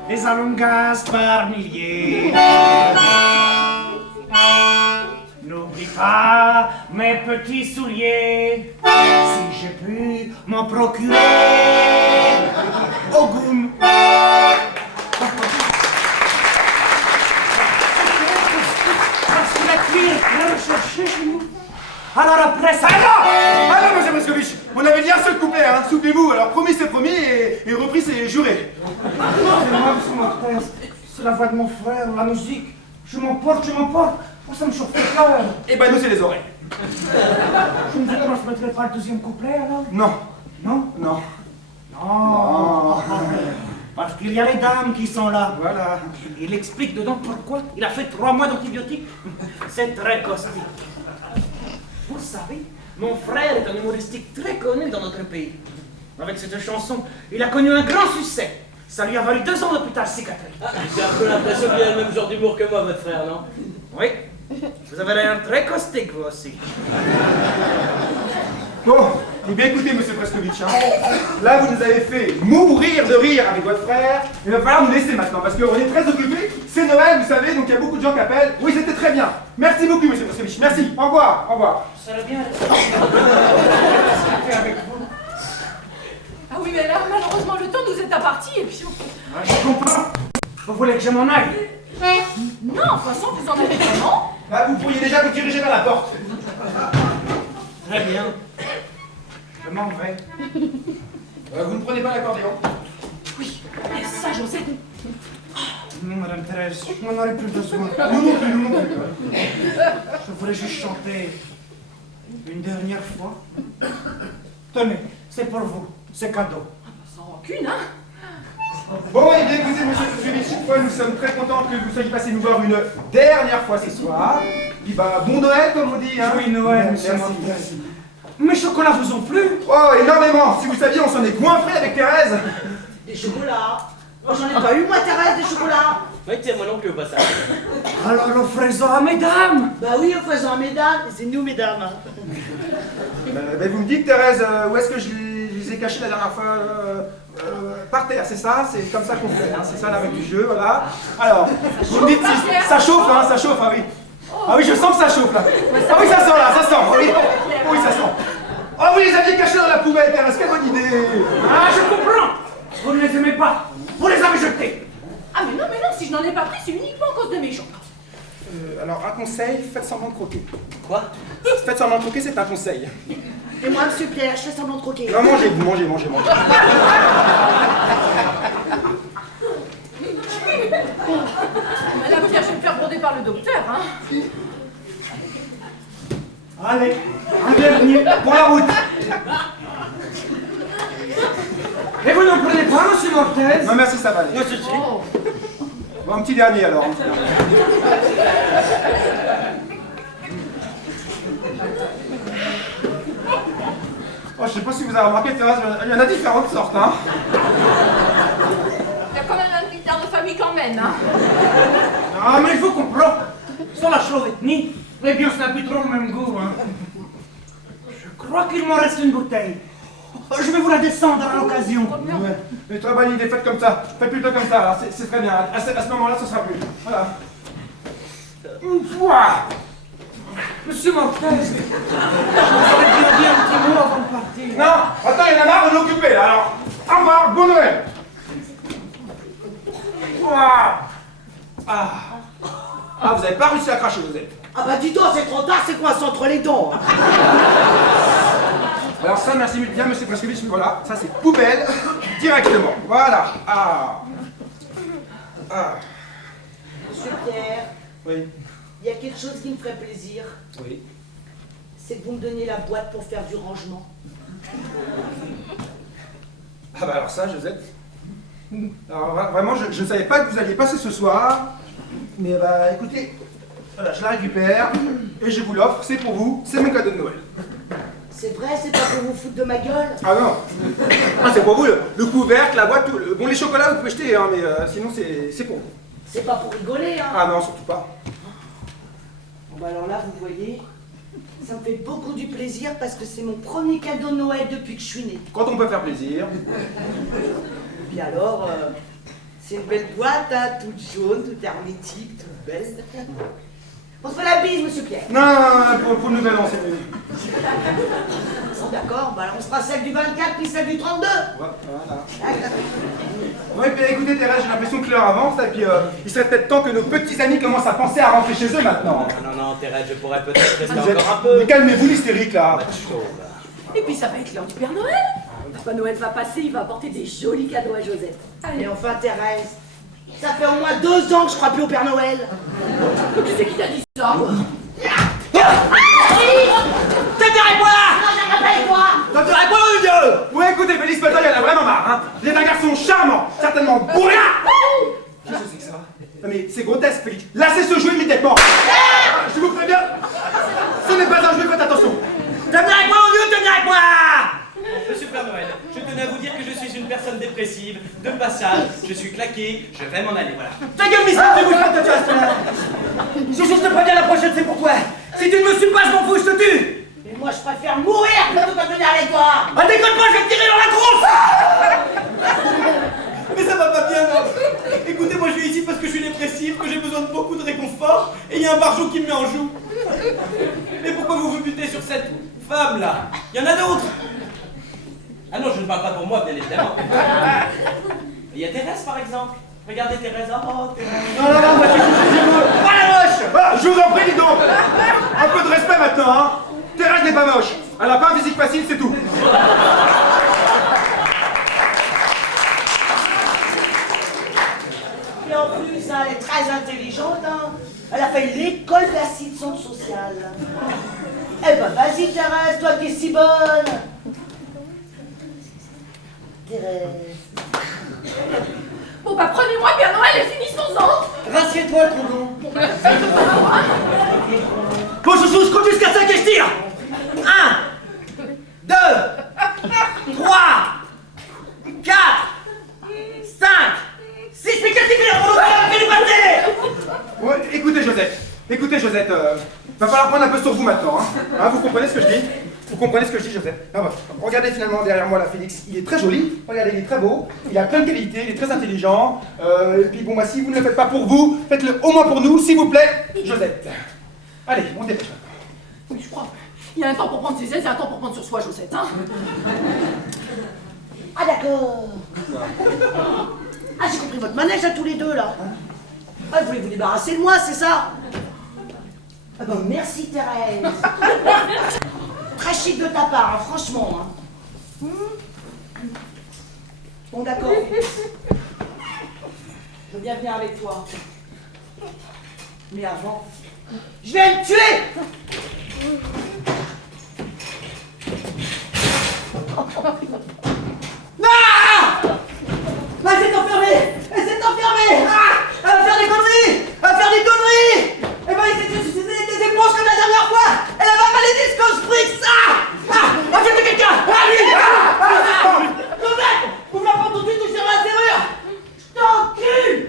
des alungas par milliers. N'oublie pas mes petits souliers, si j'ai pu m'en procurer au goum. Parce que la cuir est recherchée chez nous. Alors après ça... Ah non, monsieur Pescovitch, on avait dit un seul couplet, hein, souvenez-vous. Alors promis c'est promis et repris c'est juré. C'est moi, monsieur Martin. C'est la voix de mon frère, la musique. Je m'emporte. Oh, ça me chauffe le cœur. Eh ben nous c'est les oreilles. Je ne vous transmettrai pas le deuxième couplet alors? Non. Non? Non. Non. Parce qu'il y a les dames qui sont là. Voilà. Il explique dedans pourquoi il a fait 3 mois d'antibiotiques. C'est très caustique. Vous savez, mon frère est un humoristique très connu dans notre pays. Avec cette chanson, il a connu un grand succès. Ça lui a valu 2 ans d'hôpital psychiatrique. Ah, j'ai un peu l'impression qu'il a le même genre d'humour que moi, votre frère, non? Oui, vous avez l'air très caustique, vous aussi. Bon, eh bien écoutez, monsieur Pescovitch, hein, là vous nous avez fait mourir de rire avec votre frère. Il va falloir nous laisser maintenant parce qu'on est très occupés. C'est Noël, vous savez, donc il y a beaucoup de gens qui appellent. Oui, c'était très bien. Merci beaucoup, monsieur Pescovitch. Merci. Au revoir. Au revoir. Ça va bien avec vous. Ah oui, mais là, malheureusement, le temps nous est imparti et puis on... Ah, je comprends. Vous voulez que je m'en aille? Non, de toute façon, vous en avez vraiment. Là, vous pourriez déjà vous diriger vers la porte. Très bien. Je m'en vais. Vous ne prenez pas l'accordéon? Oui, et ça, Josette. Non, Madame Thérèse, je n'en aurais plus besoin. Nous non plus, nous non plus. Je voulais juste chanter une dernière fois. Tenez, c'est pour vous, c'est cadeau. Sans rancune, hein? Bon, eh bien, écoutez, monsieur Kusevich, nous sommes très contents que vous soyez passé nous voir une dernière fois ce soir. Puis, bah, bon Noël, comme on dit, hein? Oui, Noël, monsieur Merci. Marquez. Mes chocolats vous ont plu? Oh, énormément! Si vous saviez, on s'en est goinfré avec Thérèse! Des chocolats. Oh, j'en ai pas eu, moi, Thérèse, des chocolats. Oui, tiens, moi non plus au passage. Alors offrez-en à mesdames! Bah oui, offrez-en à mesdames, et c'est nous, mesdames. Hein. Vous me dites, Thérèse, où est-ce que je les ai cachés la dernière fois par terre, c'est ça? C'est comme ça qu'on fait, hein? C'est ça la règle du jeu, voilà. Alors, vous me dites si ça chauffe, hein? Ça chauffe, ah oui. Ah oui, je sens que ça chauffe là. Ah oui, ça sent là, ça sent. Oui, oui, ça sent. Oh, vous les aviez cachés dans la poubelle, Thérèse, quelle bonne idée! Ah, je comprends! Vous ne les aimez pas! Vous les avez jetés! Ah, mais non, si je n'en ai pas pris, c'est uniquement à cause de mes jambes. Alors, un conseil, faites semblant de croquer. Quoi? Faites semblant de croquer, c'est un conseil. Et moi, monsieur Pierre, je fais semblant de croquer. Non, mangez, vous mangez. Madame Pierre, je vais me faire gronder par le docteur, hein. Allez, un dernier pour la route! Et vous n'en prenez pas, monsieur Marquez? Non, merci, ça va aller. Moi, ceci. Bon, un petit dernier alors. Oh, je sais pas si vous avez remarqué, Thérèse, il y en a différentes sortes, hein. Il y a quand même un militaire de famille quand même, hein. Ah, mais je vous comprends! Sans la chauve ethnie, les bios n'a plus trop le même goût, hein. Je crois qu'il m'en reste une bouteille. Je vais vous la descendre à l'occasion. Ouais. Mais très bonne idée, faites comme ça. Faites plutôt comme ça, alors c'est très bien. À ce moment-là, ce sera plus. Voilà. Ouah. Monsieur Marquez, je vous aurais bien dit un petit mot avant de partir. Non, attends, il y en a marre de l'occuper là, alors. Au revoir, bon Noël. Ouah. Ah, vous avez pas réussi à cracher, vous êtes. Ah bah dis donc, c'est trop tard, c'est coincé entre les dents. Alors ça, merci bien, monsieur Prescovitch, voilà, ça c'est poubelle, directement, voilà. Monsieur Pierre, Oui. il y a quelque chose qui me ferait plaisir. Oui. C'est que vous me donniez la boîte pour faire du rangement. Ah bah alors ça, Josette. Alors vraiment, je ne savais pas que vous alliez passer ce soir, mais bah écoutez, voilà, je la récupère et je vous l'offre, c'est pour vous, c'est mon cadeau de Noël. C'est vrai, c'est pas pour vous foutre de ma gueule. Ah non, ah, c'est pour vous, le couvercle, la boîte, tout. Bon, les chocolats vous pouvez jeter, hein, mais sinon c'est pour vous. C'est pas pour rigoler, hein. Ah non, surtout pas. Bon bah alors là, vous voyez, ça me fait beaucoup du plaisir parce que c'est mon premier cadeau de Noël depuis que je suis née. Quand on peut faire plaisir. Et puis alors, c'est une belle boîte, hein, toute jaune, toute hermétique, toute belle. On se fait la bise, monsieur Pierre. Non, pour le nouvel an, c'est mieux. Bon, d'accord, bah alors on se fera celle du 24 puis celle du 32. Voilà. Ouais, puis écoutez, Thérèse, j'ai l'impression que l'heure avance, et puis il serait peut-être temps que nos petits amis commencent à penser à rentrer chez eux maintenant. Non, Thérèse, je pourrais peut-être rester Vous êtes- encore un peu. Mais calmez-vous, l'hystérique, là. Pas de chauve. Et puis ça va être l'heure du Père Noël. Papa Noël va passer, il va apporter des jolis cadeaux à Josette. Et enfin, Thérèse, ça fait au moins 2 ans que je crois plus au Père Noël. Qui c'est qui t'a dit ça? Tais-toi! Non, j'arrête pas avec toi! T'as quoi, le vieux? Ouais, écoutez, Félix Patal, il en a vraiment marre, hein. Il est un garçon charmant, certainement bourré. Qu'est-ce que c'est que ça? Non mais c'est grotesque, Félix. Laissez ce jeu immédiatement. Je vous préviens, ce n'est pas un jeu, faites attention. T'as bien avec moi, mon vieux, t'as bien avec moi! Monsieur Père Noël, je tenais à vous dire que je suis une personne dépressive, de passage, je suis claqué, je vais m'en aller, voilà. Ta gueule, mister, tu bouges pas, toi, tu restes là. Je te préviens, la prochaine, c'est pour toi. Si tu ne me suis pas, je m'en fous, je te tue. Mais moi, je préfère mourir plutôt que de venir avec toi! Ah, déconne pas, je vais te tirer dans la grosse. Mais ça va pas bien, non. Écoutez, moi je viens ici parce que je suis dépressif, que j'ai besoin de beaucoup de réconfort, et il y a un barjot qui me met en joue. Mais pourquoi vous vous butez sur cette femme-là? Il y en a d'autres. Ah non, je ne parle pas pour moi, bien évidemment. Il y a Thérèse, par exemple. Regardez Thérèse. Oh, Thérèse. Non, moi c'est pas la moche. Je vous en prie, dis donc. Un peu de respect maintenant, hein. Thérèse n'est pas moche. Elle a pas un physique facile, c'est tout. très intelligente, hein. Elle a fait l'école de l'assistante sociale. Eh ben, vas-y, Thérèse, toi qui es si bonne. Thérèse. Bon bah prenez-moi Père Noël et finissons-en. Rassieds-toi, Condon. Bon bah faites-moi moi. Bon, chouchou, je compte jusqu'à 5 et je tire. 1, 2, 3, 4, 5, 6, mais qu'est-ce qu'il fait là? On va faire du pâté. Ouais, écoutez Josette, va falloir prendre un peu sur vous maintenant. Hein, vous comprenez ce que je dis? Vous comprenez ce que je dis, Josette? Non, bah, regardez finalement derrière moi là, Félix. Il est très joli. Regardez, il est très beau. Il a plein de qualités. Il est très intelligent. Et puis bon, bah, si vous ne le faites pas pour vous, faites-le au moins pour nous, s'il vous plaît, Josette. Allez, on dépêche maintenant. Oui, je crois. Il y a un temps pour prendre ses aises et un temps pour prendre sur soi, Josette, hein. Ah, d'accord. Ah, j'ai compris votre manège à tous les deux, là. Ah, vous voulez vous débarrasser de moi, c'est ça? Ah ben, merci, Thérèse. Très chic de ta part, hein, franchement. Hein. Bon, d'accord. Je veux bien venir avec toi. Mais avant, je vais me tuer! Non! Ah, elle s'est enfermée! Elle s'est enfermée! Ah! Elle va faire des conneries! Elle va faire des conneries! Eh ben, il s'est des éponges comme la dernière fois! Elle va avaler des Scosprix! Ah! Ah! Ah, j'ai fait quelqu'un! Ah, lui! Ah! Ah! Josette! Ouvre la porte tout de suite ou je tire la serrure! Je t'encule!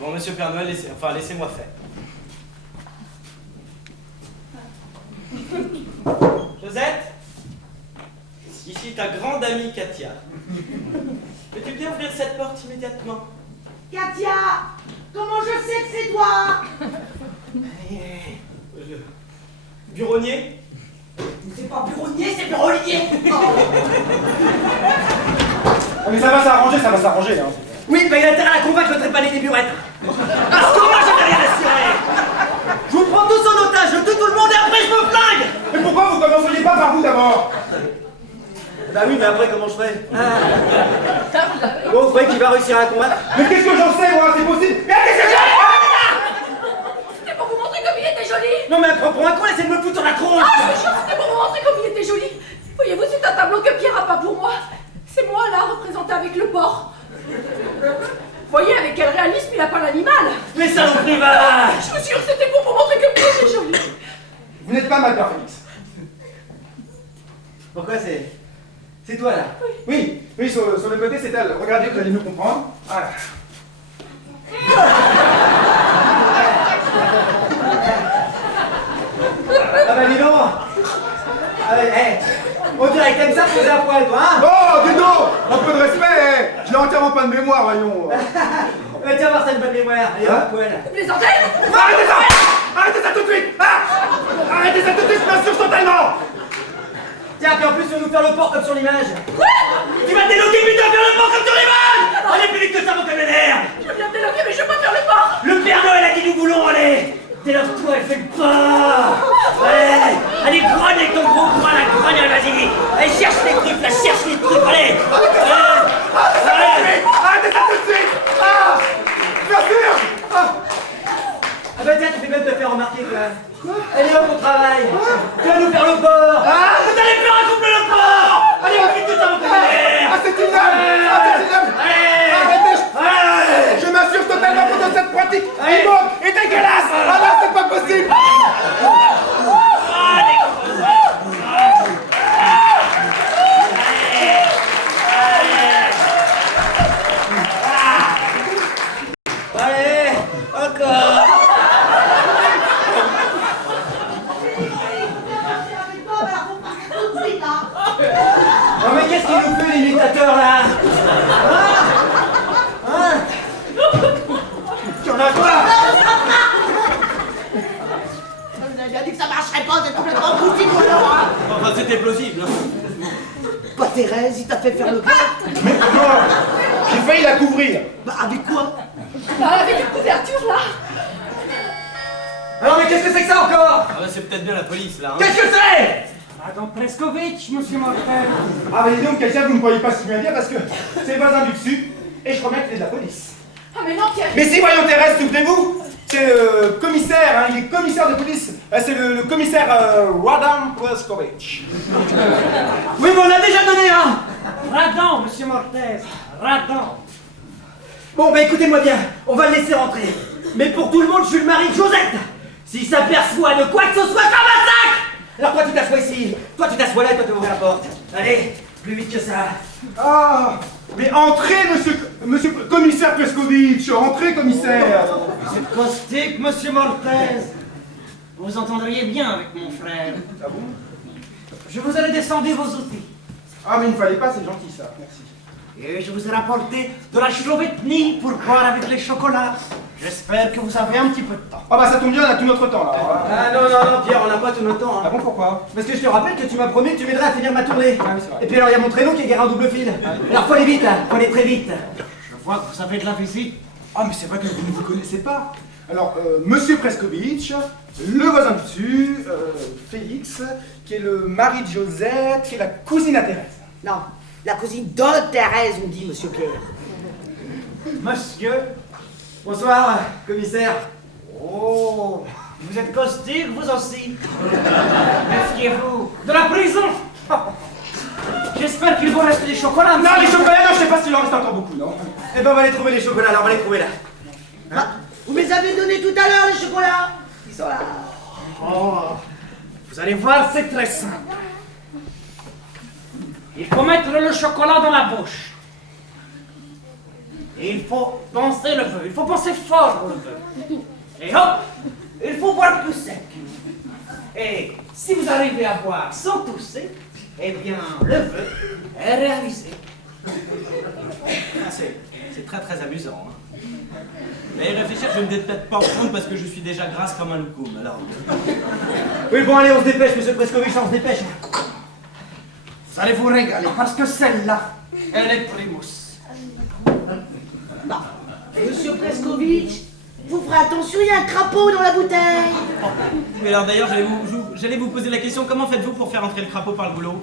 Bon, monsieur Père Noël, laissez-moi faire. Josette, ici ta grande amie Katia. Peux-tu bien ouvrir cette porte immédiatement? Katia! Comment je sais que c'est toi? Buronnier? C'est pas buronnier, c'est bureaulier! Ah, mais ça va s'arranger, hein. Oui, ben il a intérêt à la convaincre de trépaner des burettes. Parce que moi, j'ai rien à cirer. Je vous prends tous en otage, je tue tout le monde et après je me flingue. Mais pourquoi vous commenceriez pas par vous d'abord? Bah oui, mais après, comment je ferai? Bon, vous croyez qu'il va réussir à la convaincre? Mais qu'est-ce que j'en sais, moi? C'est possible? Mais qu'est-ce que j'ai? C'était pour vous montrer comme il était joli. Non mais pour un con, essayez de me foutre sur la tronche. Ah, je vous jure, c'était pour vous montrer comme il était joli. Voyez-vous, c'est un tableau que Pierre a pas pour moi. C'est moi, là, représenté avec le porc. Voyez avec quel réalisme il a peint l'animal. Mais saloperie va. Je vous jure, c'était pour vous montrer comme il était joli. Vous n'êtes pas mal, Père Félix. Pourquoi c'est toi là? Oui, sur le côté, c'est elle. Regardez, vous allez nous comprendre. Voilà. Ah bah dis donc. Ah ouais, hey. On dirait que t'aimes ça poser à poil toi, hein? Oh, dis donc! Un peu de respect, hein. Je n'ai entièrement pas de mémoire, voyons. Tiens voir, t'as une bonne mémoire. Allez, à poil. Vous plaisantez? Arrêtez ça! Arrêtez ça tout de suite! Ah! Arrêtez ça tout de suite, je m'assure totalement! Tiens, puis en plus, tu vas nous faire le port comme sur l'image. Quoi? Tu vas te déloquer, puis tu vas faire le port comme sur l'image. Allez, plus vite que ça, mon camionnaire. Je viens de déloquer, mais je vais pas faire le port. Le Père Noël a dit nous voulons aller. Déloque-toi et fais le port. Allez, allez, grogne avec ton gros poing, la grogne, vas-y. Allez, cherche les trucs, là, cherche les trucs, allez. Arrêtez ça tout de suite! Ah! Bien sûr! Ah! Ah bah tiens, tu fais bien de te faire remarquer, toi. Allez, hop, au travail. Tu vas nous faire le port. Vous allez faire un couple le port. Allez, on fait tout ça, mon camionnaire. Ah, c'est ignoble! Ah, c'est ignoble! Arrêtez! Je m'assure totalement que cette pratique immonde et dégueulasse! Ah là, c'est pas possible! Allez, encore. Non mais qu'est-ce qu'il nous fait l'imitateur là? Hein? Tu en as quoi? Vous avez bien dit que ça marcherait pas, vous êtes complètement foutu, moi, alors, hein. Enfin, c'était plausible. Pas Thérèse, il t'a fait faire le port. Mais non! J'ai failli la couvrir! Bah, avec quoi? Bah, avec une couverture, là. Alors mais qu'est-ce que c'est que ça encore? Ah bah, c'est peut-être bien la police, là. Hein. Qu'est-ce que c'est? Madame Preskovitch, monsieur Martin. Ah, bah dis donc, quelqu'un, vous ne pourriez pas si bien dire parce que c'est le voisin du dessus. et je remets la clé de la police. Ah mais non, Pierre. Mais si, voyons Thérèse, souvenez-vous, c'est le commissaire, hein, il est commissaire de police. C'est le commissaire Radan Pleskovic. Oui, mais on a déjà donné un. Radan, monsieur Mortez. Radan. Bon, bah écoutez-moi bien, on va le laisser rentrer. Mais pour tout le monde, je suis le mari de Josette. S'il s'aperçoit de quoi que ce soit, comme un sac. Alors toi, tu t'assois ici. Toi, tu t'assois là et toi, tu ouvres la porte. Allez, plus vite que ça. Ah, mais entrez, monsieur commissaire Pleskovic, entrez, commissaire. Vous êtes caustique, monsieur Mortez. Vous vous entendriez bien avec mon frère. Ah bon? Je vous ai descendu vos outils. Ah, mais il ne fallait pas, c'est gentil ça, merci. Et je vous ai rapporté de la chlovetnie pour boire avec les chocolats. J'espère que vous avez un petit peu de temps. Ah bah ça tombe bien, on a tout notre temps là. Ah non, Pierre, on n'a pas tout notre temps. Ah bon, pourquoi? Parce que je te rappelle que tu m'as promis que tu m'aiderais à finir ma tournée. Ah oui, c'est vrai. Et puis alors, il y a mon traîneau qui est garé en double fil. Alors, faut aller vite, hein. Faut aller très vite. Je vois que vous avez de la visite. Ah, mais c'est vrai que vous ne vous connaissez pas. Alors, monsieur Pleskovic, le voisin du dessus, Félix, qui est le mari de Josette, qui est la cousine à Thérèse. Non, la cousine de Thérèse, on dit, monsieur Pierre. Monsieur. Bonsoir, commissaire. Oh, vous êtes caustique, vous aussi. Méfiez-vous de la prison. J'espère qu'il vous reste des chocolats. Non, les chocolats, non, je sais pas s'il en reste encore beaucoup, non. Eh ben, on va aller trouver les chocolats, alors on va les trouver là. Ah, vous me les avez donnés tout à l'heure, les chocolats. Ils sont là. Oh, vous allez voir, c'est très simple. Il faut mettre le chocolat dans la bouche. Et il faut penser le vœu. Il faut penser fort le vœu. Et hop, il faut boire tout sec. Et si vous arrivez à boire sans tousser, eh bien, le vœu est réalisé. Ah, c'est très très amusant. Hein. Mais réfléchir, je ne vais peut-être pas en prendre parce que je suis déjà grasse comme un loukoum, alors... Oui, bon, allez, on se dépêche, monsieur Pleskovic, on se dépêche. Vous allez vous régaler, parce que celle-là, elle est primus. Monsieur Pleskovic, vous ferez attention, il y a un crapaud dans la bouteille. Mais alors d'ailleurs, j'allais vous poser la question, comment faites-vous pour faire entrer le crapaud par le goulot?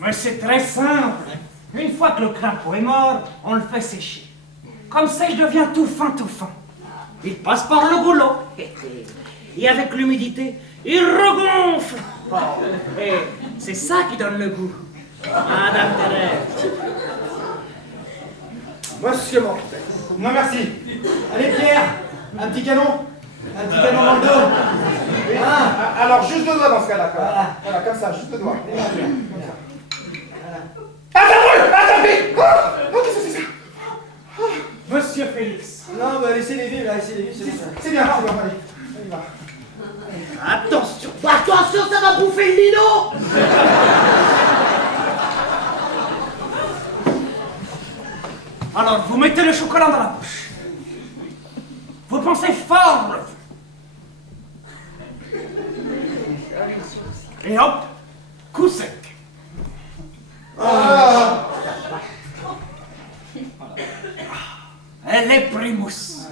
Mais c'est très simple. Une fois que le crapaud est mort, on le fait sécher. Comme ça, il devient tout fin, tout fin. Il passe par le goulot. Et avec l'humidité, il regonfle. Et c'est ça qui donne le goût. Madame Thérèse. Monsieur Mortel. Non, merci. Allez, Pierre, un petit canon. Un petit canon dans le dos. Ah, alors, juste deux doigts dans ce cas-là. Voilà. Voilà, comme ça, juste deux doigts. Voilà. Oh, qu'est-ce que c'est ça? Monsieur Félix. Non, bah laissez-les vivre, là, laissez-les vivre, c'est ça. C'est bien, allez, on y va. Attention. Attention, ça va bouffer le lino. Alors, vous mettez le chocolat dans la bouche. Vous pensez fort. Et hop, coup sec. Elle est primus.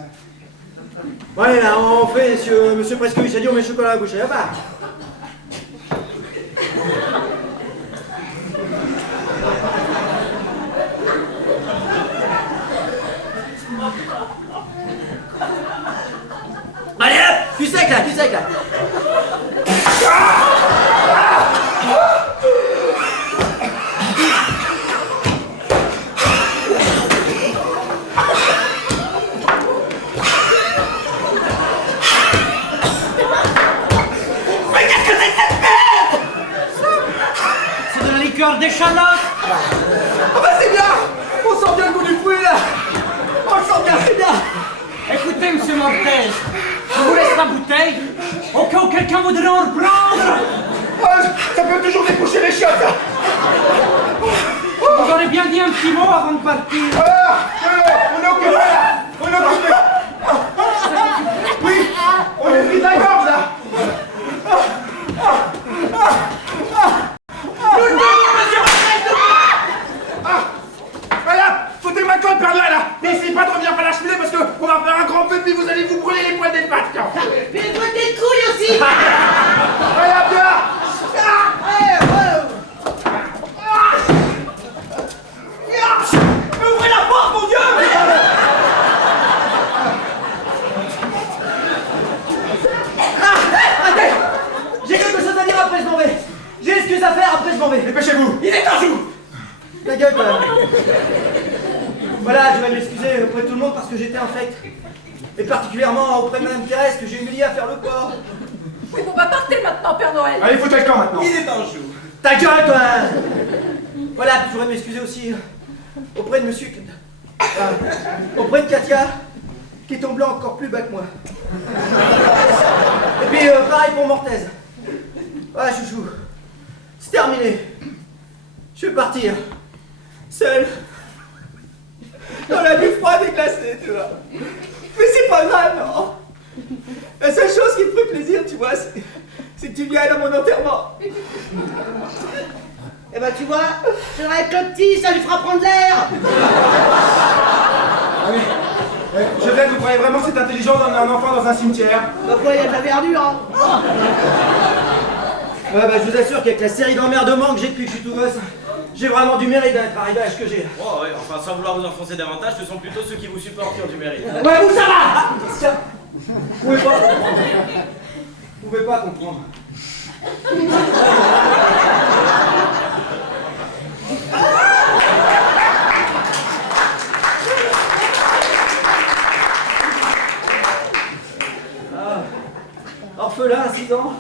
Bon, allez là, on fait, monsieur Pleskovic a dit, on met le chocolat à la bouche. Hop là. Allez hop, tu sec là, tu sec là. Mais qu'est-ce que c'est que cette merde? C'est de la liqueur d'échalote. Ah bah c'est bien. On sent bien le goût du fruit là. On le sent bien, c'est bien. Écoutez, monsieur Mortez, je vous laisse la bouteille, au cas où quelqu'un voudrait en reprendre. Ça peut toujours déboucher les chiottes, ça. Vous aurez bien dit un petit mot avant de partir. On est occupé là. On est occupé. Oui, on est pris de la gorge là. Voilà, foutez ma colle par là, là. N'essayez pas de revenir par la cheminée parce qu'on va faire un grand feu puis vous allez vous brûler les poils des pattes. Mais toi tes couilles aussi. Voilà, bien. Ouvrez la porte, mon Dieu! m'en vais. Dépêchez-vous. Il est en joue. Ta gueule, toi. Voilà, je vais m'excuser auprès de tout le monde parce que j'étais infect. Et particulièrement auprès de Madame Thérèse que j'ai humilié à faire le porc. Oui, bon, bah partez maintenant, Père Noël. Allez, foutez le camp maintenant. Il est en joue. Ta gueule, toi. Voilà, puis je voudrais m'excuser aussi auprès de monsieur... auprès de Katia, qui est tombée encore plus bas que moi. Et puis, pareil pour Mortaise. Voilà, chouchou. C'est terminé. Je vais partir. Seul. Dans la nuit froide et glacée, tu vois. Mais c'est pas grave, non. La seule chose qui me ferait plaisir, tu vois, c'est que tu viennes à mon enterrement. Eh ben tu vois, c'est vrai que le petit, ça lui fera prendre l'air. Je rêve, vous croyez vraiment que c'est intelligent d'emmener un enfant dans un cimetière? Bah quoi, il y a de la verdure, hein. Ouais, bah je vous assure qu'avec la série d'emmerdements que j'ai depuis que je suis tout gosse, j'ai vraiment du mérite d'être arrivé à l'âge que j'ai. Oh ouais, enfin sans vouloir vous enfoncer davantage, ce sont plutôt ceux qui vous supportent qui ont du mérite. Ouais, vous ça va. Tiens, vous pouvez pas comprendre. Vous pouvez pas comprendre. Orphelin à 6 ans,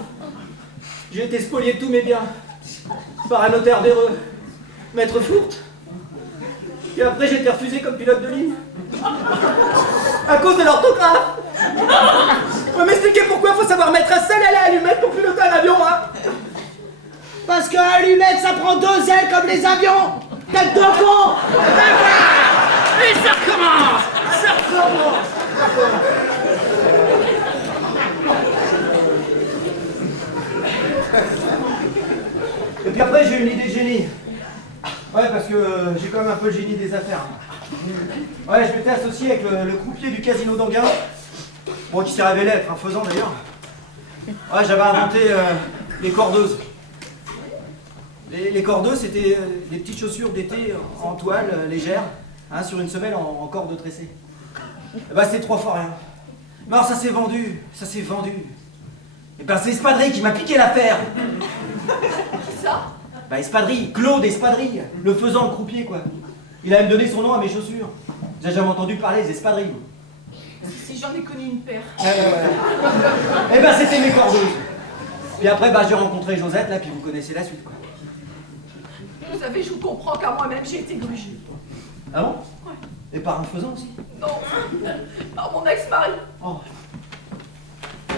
j'ai été spolié de tous mes biens par un notaire véreux, maître Fourte. Et après j'ai été refusé comme pilote de ligne à cause de l'orthographe. Faut m'expliquer pourquoi il faut savoir mettre un seul aile à allumette pour piloter un avion, hein? Parce qu'un allumette, ça prend 2 ailes comme les avions. Tête de con. Et ça recommence. Ça recommence. Et puis après, j'ai eu une idée de génie. Ouais, parce que j'ai quand même un peu le génie des affaires. Ouais, je m'étais associé avec le croupier du casino d'Anguin. Bon, qui s'est révélé être un faisant d'ailleurs. Ouais, j'avais inventé les cordeuses. Les cordeuses, c'était des petites chaussures d'été en toile légère, hein, sur une semelle en corde tressée. Bah, c'est 3 fois rien. Mais alors, ça s'est vendu. Et ben, c'est Espadrille qui m'a piqué l'affaire. Qui ça? Bah, Espadrille, Claude Espadrille, le faisant, le croupier, quoi. Il a même donné son nom à mes chaussures. J'ai jamais entendu parler des espadrilles. Si j'en ai connu une paire. Eh ben, c'était mes cordeuses. Puis après, bah, j'ai rencontré Josette, là, puis vous connaissez la suite, quoi. Vous savez, je vous comprends, car moi-même, j'ai été grugée. Ah bon? Ouais. Et par un faisant aussi? Non, par mon ex-mari. Oh.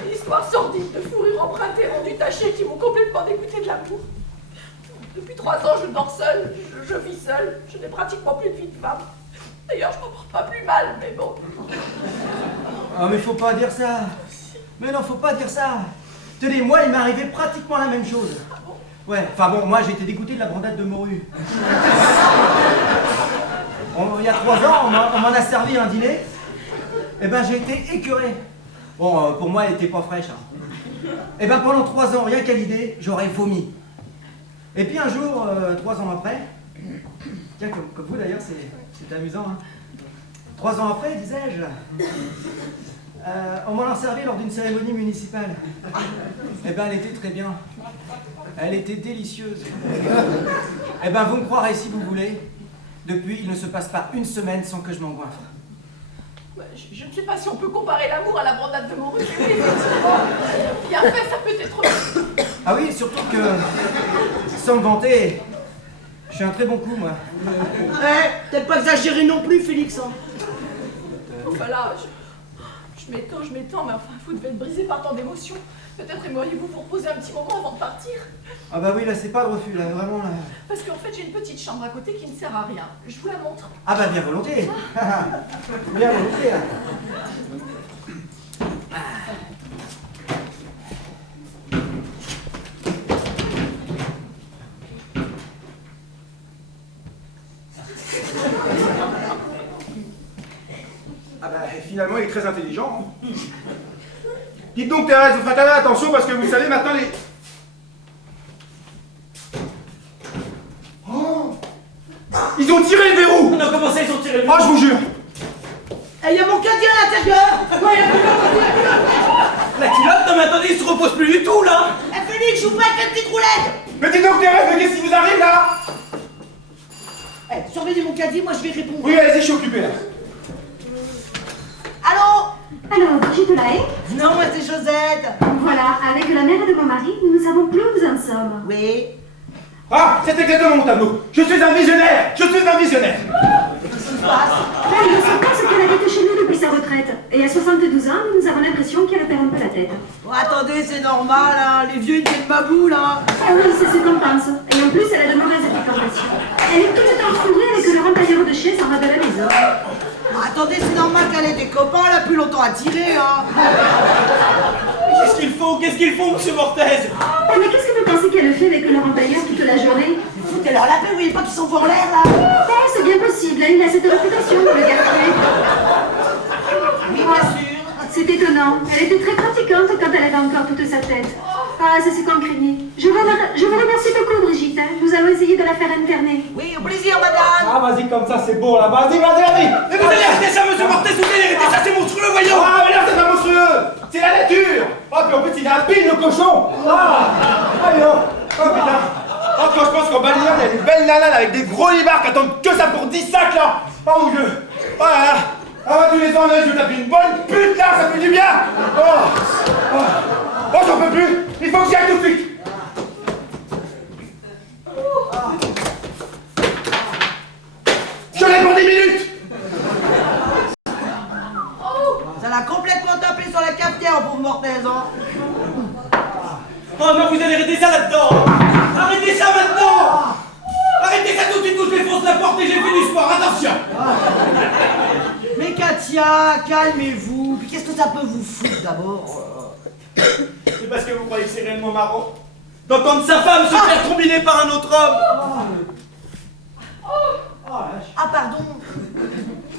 Une histoire sordide de fourrure empruntée, rendue tachée, qui m'ont complètement dégoûté de l'amour. Depuis 3 ans, je dors seule, je vis seule, je n'ai pratiquement plus de vie de femme. D'ailleurs, je m'en porte pas plus mal, mais bon. Ah, mais faut pas dire ça. Mais non, faut pas dire ça. Tenez, moi, il m'est arrivé pratiquement la même chose. Ah bon? Ouais, enfin bon, moi, j'ai été dégoûté de la brandade de morue. Il y a 3 ans, on m'en a servi un dîner. Et ben, j'ai été écœuré. Bon, pour moi, elle était pas fraîche. Hein. Et ben, pendant 3 ans, rien qu'à l'idée, j'aurais vomi. Et puis un jour, 3 ans après, tiens, comme vous d'ailleurs, c'est amusant, hein. 3 ans après, disais-je, on m'en a servi lors d'une cérémonie municipale. Eh ben, elle était très bien. Elle était délicieuse. Eh ben, vous me croirez si vous voulez. Depuis, il ne se passe pas une semaine sans que je m'engoinfre. Je ne sais pas si on peut comparer l'amour à la brandade de morue, mais effectivement, bien fait, ça peut être... Ah oui, surtout que, sans me vanter, je suis un très bon coup, moi. Ouais, peut-être pas exagérer non plus, Félix. Hein. Enfin là, je m'étends, mais enfin, vous devez être brisé par tant d'émotions. Peut-être aimeriez-vous vous reposer un petit moment avant de partir? Ah bah oui, là, c'est pas de refus, là, vraiment, là. Parce qu'en fait, j'ai une petite chambre à côté qui ne sert à rien. Je vous la montre. Ah bah bien volontiers. Bien volontiers, là. Ah bah, finalement, il est très intelligent. Hein. Dites donc, Thérèse, vous faites attention parce que vous savez maintenant les... Oh, ils ont tiré le verrou. Non, comment ça, ils ont tiré le verrou? Oh, je vous jure. Eh, il y a mon caddie à l'intérieur. Ouais, La culotte? Non mais attendez, il se repose plus du tout, là. Eh, Félix, je vous prête la petite roulette. Mais dis donc, Thérèse, mais qu'est-ce qui vous arrive là? Eh, surveillez mon caddie, moi je vais répondre. Oui, allez-y, je suis occupé là. Allô? Alors, Brigitte Lahaye? Non, moi c'est Josette. Voilà, avec la mère de mon mari, nous ne savons plus où nous en sommes. Oui. Ah, c'est exactement mon tableau. Je suis un visionnaire. Je suis un visionnaire. Qu'est-ce qui se passe? Elle ne sait pas ce qu'elle avait chez nous depuis sa retraite. Et à 72 ans, nous avons l'impression qu'elle perd un peu la tête. Oh, attendez, c'est normal, hein. Les vieux ils tiennent ma boule, hein. Ah oui, c'est ce qu'on pense. Et en plus, elle a de mauvaises fréquentations. Elle est tout le temps fourrée avec le rentailleur de chaises en bas de la maison. Attendez, c'est normal qu'elle ait des copains, elle a plus longtemps à tirer, hein. Qu'est-ce qu'il faut? Qu'est-ce qu'il faut, monsieur Mortaise? Ah, mais qu'est-ce que vous pensez qu'elle fait avec le rentailleur toute la journée? Foutez-leur la paix, vous voyez pas qu'ils sont en l'air, là? Oh, c'est bien possible, il a cette réputation pour le garder. Oui, bien sûr. C'est étonnant. Elle était très pratiquante quand elle avait encore toute sa tête. Ah, c'est ce qu'on craignait. Je vous remercie beaucoup, Brigitte. Nous allons essayer de la faire interner. Oui, au plaisir, madame. Ah, vas-y, comme ça, c'est beau là. Vas-y, vas-y, vas-y. Mais vous allez arrêter ça, monsieur Mortaise, vous allez arrêter ça, c'est monstrueux, voyons! Ah, mais là, c'est pas monstrueux. C'est la nature. Oh, puis en plus, il a un pile, le cochon. Ah, allez, oh. Oh, putain. Oh, quand je pense qu'en balnéaire, il y a des belles nanas avec des gros libards qui attendent que ça pour 10 sacs là. Oh, mon Dieu. Oh là là. Ah, tous les ans, là, je vais taper une bonne pute là, ça fait du bien. Oh, oh, oh, j'en peux plus. Il faut que j'y aille tout de suite. Je l'ai pour 10 minutes. Ça l'a complètement tapé sur la cafetière, pauvre Mortaise, hein. Oh non, vous allez arrêter ça là-dedans! Arrêtez ça maintenant! Arrêtez ça tout de suite ou je défonce la porte et j'ai fait du sport, attention! Mais Katia, calmez-vous. Puis qu'est-ce que ça peut vous foutre d'abord? C'est parce que vous croyez que c'est réellement marrant d'entendre sa femme se faire combiner par un autre homme! Ah, pardon.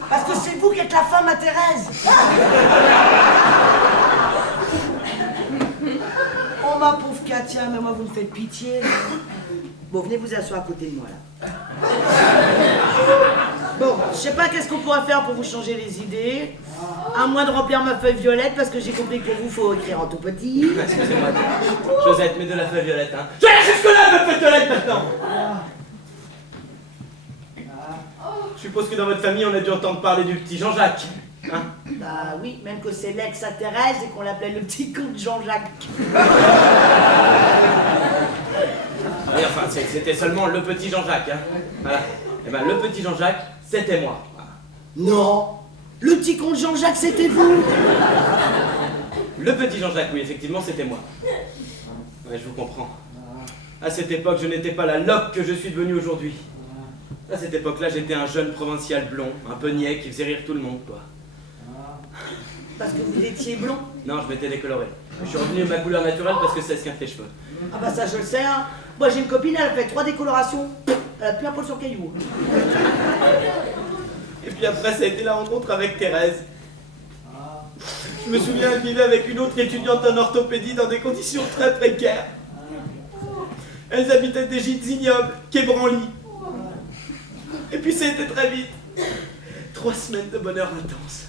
Parce que c'est vous qui êtes la femme à Thérèse. Oh, ma pauvre Katia, mais moi, vous me faites pitié. Bon, venez vous asseoir à côté de moi, là. Bon, je sais pas qu'est-ce qu'on pourra faire pour vous changer les idées. À moins de remplir ma feuille violette, parce que j'ai compris que pour vous, faut écrire en tout petit. Excusez-moi, Josette, mets de la feuille violette, hein. Je vais aller jusque-là, votre feuille violette, maintenant! Je suppose que dans votre famille, on a dû entendre parler du petit Jean-Jacques. Hein? Bah oui, même que c'est l'ex à Thérèse et qu'on l'appelait le petit comte Jean-Jacques. Oui, enfin, c'était seulement le petit Jean-Jacques, hein. Voilà. Eh ben, le petit Jean-Jacques, c'était moi. Non, le petit comte Jean-Jacques, c'était vous. Le petit Jean-Jacques, oui, effectivement, c'était moi. Ouais, je vous comprends. À cette époque, je n'étais pas la loque que je suis devenu aujourd'hui. À cette époque-là, j'étais un jeune provincial blond, un peu niais, qui faisait rire tout le monde, quoi. Parce que vous étiez blond? Non, je m'étais décoloré. Je suis revenu à ma couleur naturelle parce que c'est esquinté les cheveux. Ah bah ça je le sais, hein. Moi j'ai une copine, elle a fait 3 décolorations. Elle a plus un poil sur caillou. Et puis après, ça a été la rencontre avec Thérèse. Je me souviens, elle vivait avec une autre étudiante en orthopédie dans des conditions très précaires. Elles habitaient des gîtes ignobles, quai Branly. Et puis ça a été très vite. 3 semaines de bonheur intense.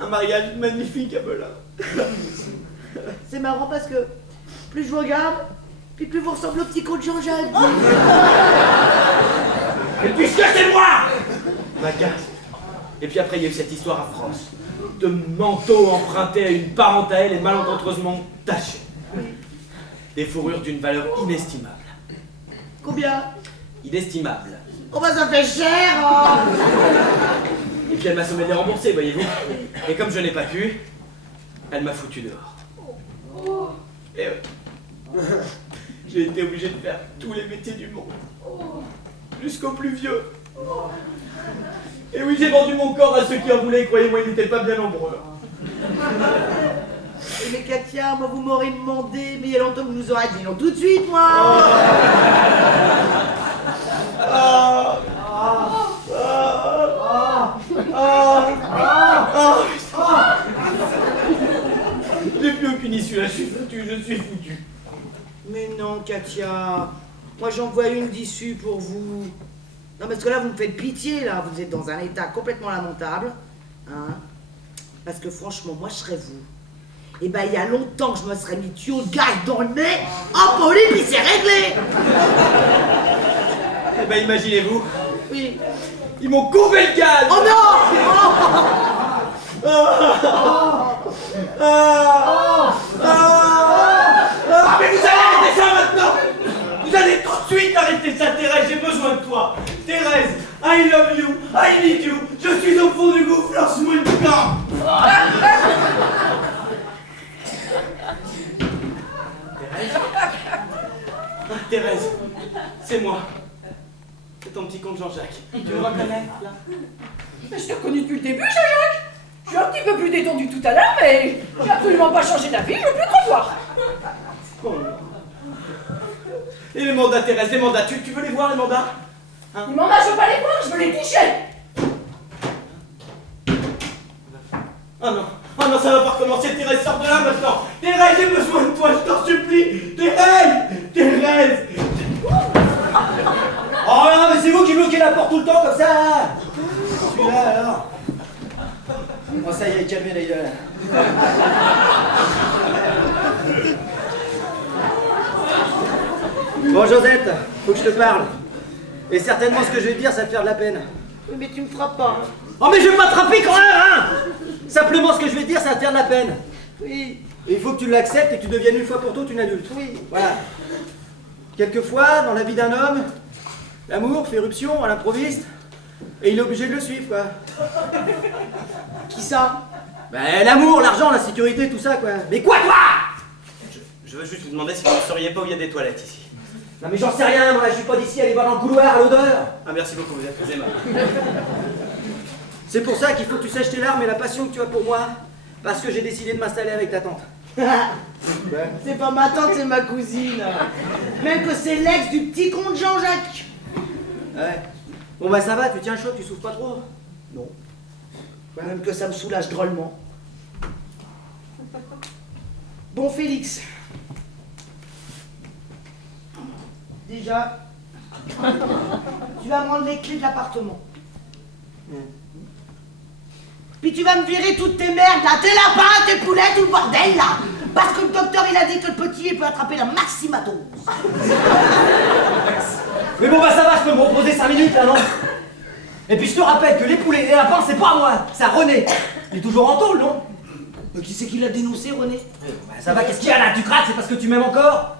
Un mariage magnifique à Melun. C'est marrant parce que plus je vous regarde, puis plus vous ressemblez au petit comte Jean-Jacques. Et puisque c'est moi, ma casse. Et puis après, il y a eu cette histoire à France. De manteaux empruntés à une parente à elle et malencontreusement tachés. Des fourrures d'une valeur inestimable. Combien? Inestimable. Oh bah ça fait cher, hein. Et puis elle m'a sommé de les rembourser, voyez-vous. Et comme je n'ai pas pu, elle m'a foutu dehors. Et oui. J'ai été obligé de faire tous les métiers du monde. Jusqu'au plus vieux. Et oui, j'ai vendu mon corps à ceux qui en voulaient, croyez-moi, ils n'étaient pas bien nombreux. Mais Katia, moi vous m'aurez demandé, mais il y a longtemps que vous nous aurez dit non tout de suite, moi. J'ai plus aucune issue là, je suis foutu. Mais non, Katia. Moi j'en vois une d'issue pour vous. Non, parce que là vous me faites pitié, là. Vous êtes dans un état complètement lamentable. Hein. Parce que franchement, moi je serais vous. Eh ben, il y a longtemps que je me serais mis tuyau de gaz dans le nez, en poli, puis c'est réglé. Eh ben, imaginez-vous, Oui. ils m'ont coupé le gaz. Oh non! Ah, mais vous allez arrêter ça maintenant! Vous allez tout de suite arrêter ça, Thérèse, j'ai besoin de toi! Thérèse, I love you, I need you, je suis au fond du gouffre, lance-moi une corde! Thérèse, c'est moi. C'est ton petit compte Jean-Jacques. Tu me reconnais, là? Mais je t'ai reconnu depuis le début, Jean-Jacques. Je suis un petit peu plus détendu tout à l'heure, mais j'ai absolument pas changé d'avis, je veux plus te revoir. Oh. Et les mandats, Thérèse, les mandats, tu veux les voir, les mandats? Hein? Les mandats, je veux pas les voir, je veux les toucher. Oh non, ça va pas recommencer, Thérèse, sors de là maintenant! Thérèse, j'ai besoin de toi, je t'en supplie! Thérèse! Oh non, mais c'est vous qui bloquez la porte tout le temps comme ça! Je suis là alors! Bon, ça y est, calmez les gueules. Bon, Josette, faut que je te parle. Et certainement ce que je vais te dire, ça va te faire de la peine. Oui, mais tu me frappes pas. Oh, mais je vais pas te frapper quand même, hein! Simplement, ce que je vais te dire, ça va te faire de la peine. Oui. Et il faut que tu l'acceptes et que tu deviennes une fois pour toutes une adulte. Oui. Voilà. Quelquefois, dans la vie d'un homme, l'amour fait éruption à l'improviste et il est obligé de le suivre, quoi. Qui ça? Ben, l'amour, l'argent, la sécurité, tout ça, quoi. Mais quoi, toi? Je veux juste vous demander si vous ne sauriez pas où il y a des toilettes ici. Non, mais j'en sais rien, moi, je suis pas d'ici, allez voir dans le couloir, à l'odeur. Ah, merci beaucoup, vous êtes très aimable. C'est pour ça qu'il faut que tu sèches tes larmes et la passion que tu as pour moi, parce que j'ai décidé de m'installer avec ta tante. Ouais. C'est pas ma tante, c'est ma cousine. Même que c'est l'ex du petit comte Jean-Jacques. Ouais. Bon bah ça va, tu tiens chaud, tu souffres pas trop? Non. Même que ça me soulage drôlement. Bon, Félix. Déjà, tu vas me rendre les clés de l'appartement. Puis tu vas me virer toutes tes merdes là, tes lapins, tes poulets, tout le bordel là. Parce que le docteur il a dit que le petit il peut attraper la maximatose. Mais bon bah ça va, je peux me reposer 5 minutes là, non? Et puis je te rappelle que les poulets et les lapins c'est pas à moi, c'est à René. Il est toujours en tôle, non? Mais qui c'est qui l'a dénoncé, René? Bah ça va, qu'est-ce qu'il y a là? Tu craques, c'est parce que tu m'aimes encore?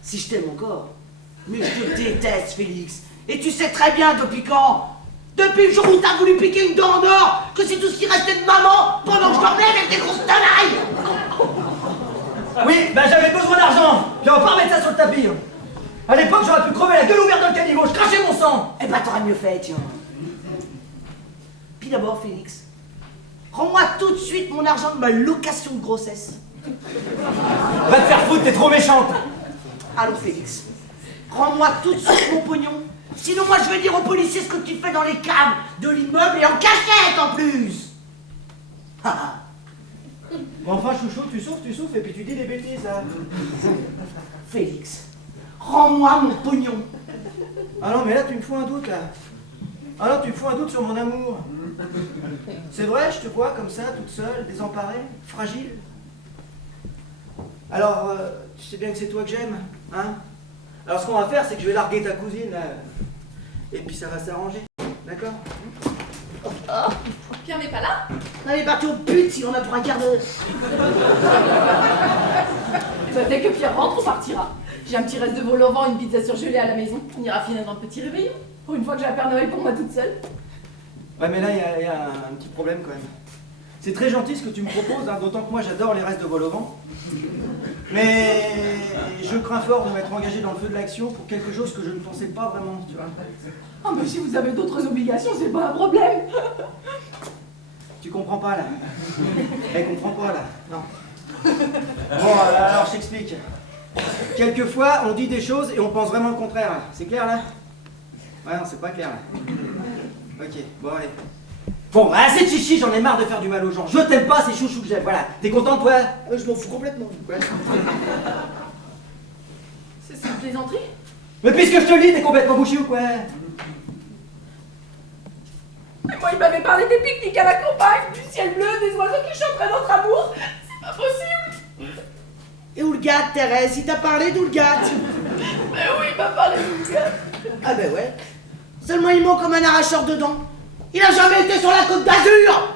Si je t'aime encore. Mais je te déteste, Félix. Et tu sais très bien depuis quand? Depuis le jour où t'as voulu piquer une dent en or, que c'est tout ce qui restait de maman pendant que je dormais avec des grosses tenailles. Oui, bah j'avais besoin d'argent. Puis on va pas remettre ça sur le tapis. À l'époque, j'aurais pu crever la gueule ouverte dans le caniveau, je crachais mon sang. Eh ben t'aurais mieux fait, tiens. Puis d'abord, Félix, rends-moi tout de suite mon argent de ma location de grossesse. Va te faire foutre, t'es trop méchante. Allô, Félix, rends-moi tout de suite mon pognon. Sinon, moi, je vais dire aux policiers ce que tu fais dans les caves de l'immeuble et en cachette en plus. Bon, enfin, chouchou, tu souffles, et puis tu dis des bêtises, là. Félix, rends-moi mon pognon. Ah non, mais là, tu me fous un doute, là. Ah non, tu me fous un doute sur mon amour. C'est vrai, je te vois comme ça, toute seule, désemparée, fragile. Alors, tu sais bien que c'est toi que j'aime, hein? Alors, ce qu'on va faire, c'est que je vais larguer ta cousine, là. Et puis ça va s'arranger, d'accord? Oh, Pierre n'est pas là? On est parti au but si on a pour un quart d'heure. Dès que Pierre rentre, on partira. J'ai un petit reste de vol au vent, une pizza surgelée à la maison. On ira finir dans le petit réveillon. Pour une fois que j'ai un Père Noël pour moi toute seule. Ouais, mais là, il y a un petit problème, quand même. C'est très gentil ce que tu me proposes, hein, d'autant que moi, j'adore les restes de vol au vent. Mais je crains fort de m'être engagé dans le feu de l'action pour quelque chose que je ne pensais pas vraiment, tu vois. Oh, mais si vous avez d'autres obligations, c'est pas un problème. Tu comprends pas, là. Elle comprend pas, là. Non. Bon, alors, je t'explique. Quelquefois, on dit des choses et on pense vraiment le contraire, là. C'est clair, là? Ouais, non, c'est pas clair, là. Ok, bon, allez. Bon, assez de chichi, j'en ai marre de faire du mal aux gens. Je t'aime pas, c'est chouchou que j'aime, voilà. T'es content, toi? Je m'en fous complètement. Ouais. C'est une plaisanterie? Mais puisque je te le dis, t'es complètement bouché ou quoi? Mais moi, il m'avait parlé des pique-niques à la campagne, du ciel bleu, des oiseaux qui chanteraient notre amour. C'est Impossible. Et Oulgate, Thérèse, il t'a parlé d'Oulgate? Mais oui, il m'a parlé d'Oulgate. Ah ben ouais. Seulement il ment comme un arracheur de dents. Il a jamais été sur la Côte d'Azur.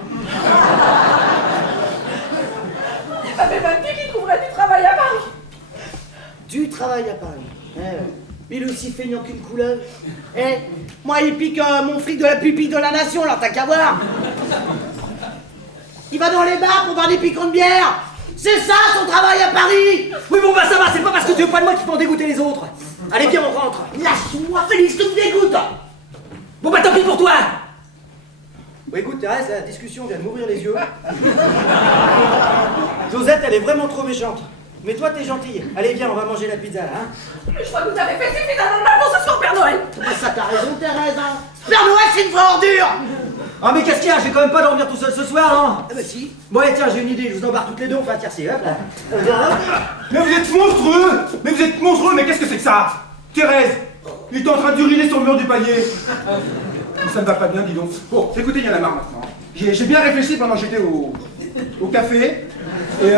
Il m'avait même dit qu'il trouverait du travail à Paris. Du travail à Paris. Il est aussi feignant qu'une couleuvre. Moi il pique mon fric de la pupille de la nation, alors t'as qu'à voir. Il va dans les bars pour boire des piquants de bière. C'est ça son travail à Paris. Oui, bon, bah ça va, c'est pas parce que tu veux pas de moi qu'il faut en dégoûter les autres. Allez, viens, on rentre. Lâche-moi, Félix, tu me dégoûtes. Bon, bah tant pis pour toi. Bon, écoute, Thérèse, la discussion vient de m'ouvrir les yeux. Josette, elle est vraiment trop méchante. Mais toi, t'es gentille. Allez, viens, on va manger la pizza, là, hein. Je crois que vous avez fait suffisamment de mal pour ce soir, Père Noël. Bah ça, t'as raison, Thérèse, hein. Père Noël, c'est une vraie ordure. Ah, mais qu'est-ce qu'il y a? Je vais quand même pas dormir tout seul ce soir, non? Ah bah si. Bon, allez, tiens, j'ai une idée. Je vous embarque toutes les deux, on fait un tiercé, hop, là. Mais vous êtes monstrueux! Mais vous êtes monstrueux, mais qu'est-ce que c'est que ça? Thérèse, il est en train d'uriner sur le mur du palier. Ça ne va pas bien, dis donc. Bon, écoutez, il y en a marre maintenant. J'ai bien réfléchi pendant que j'étais au café. Et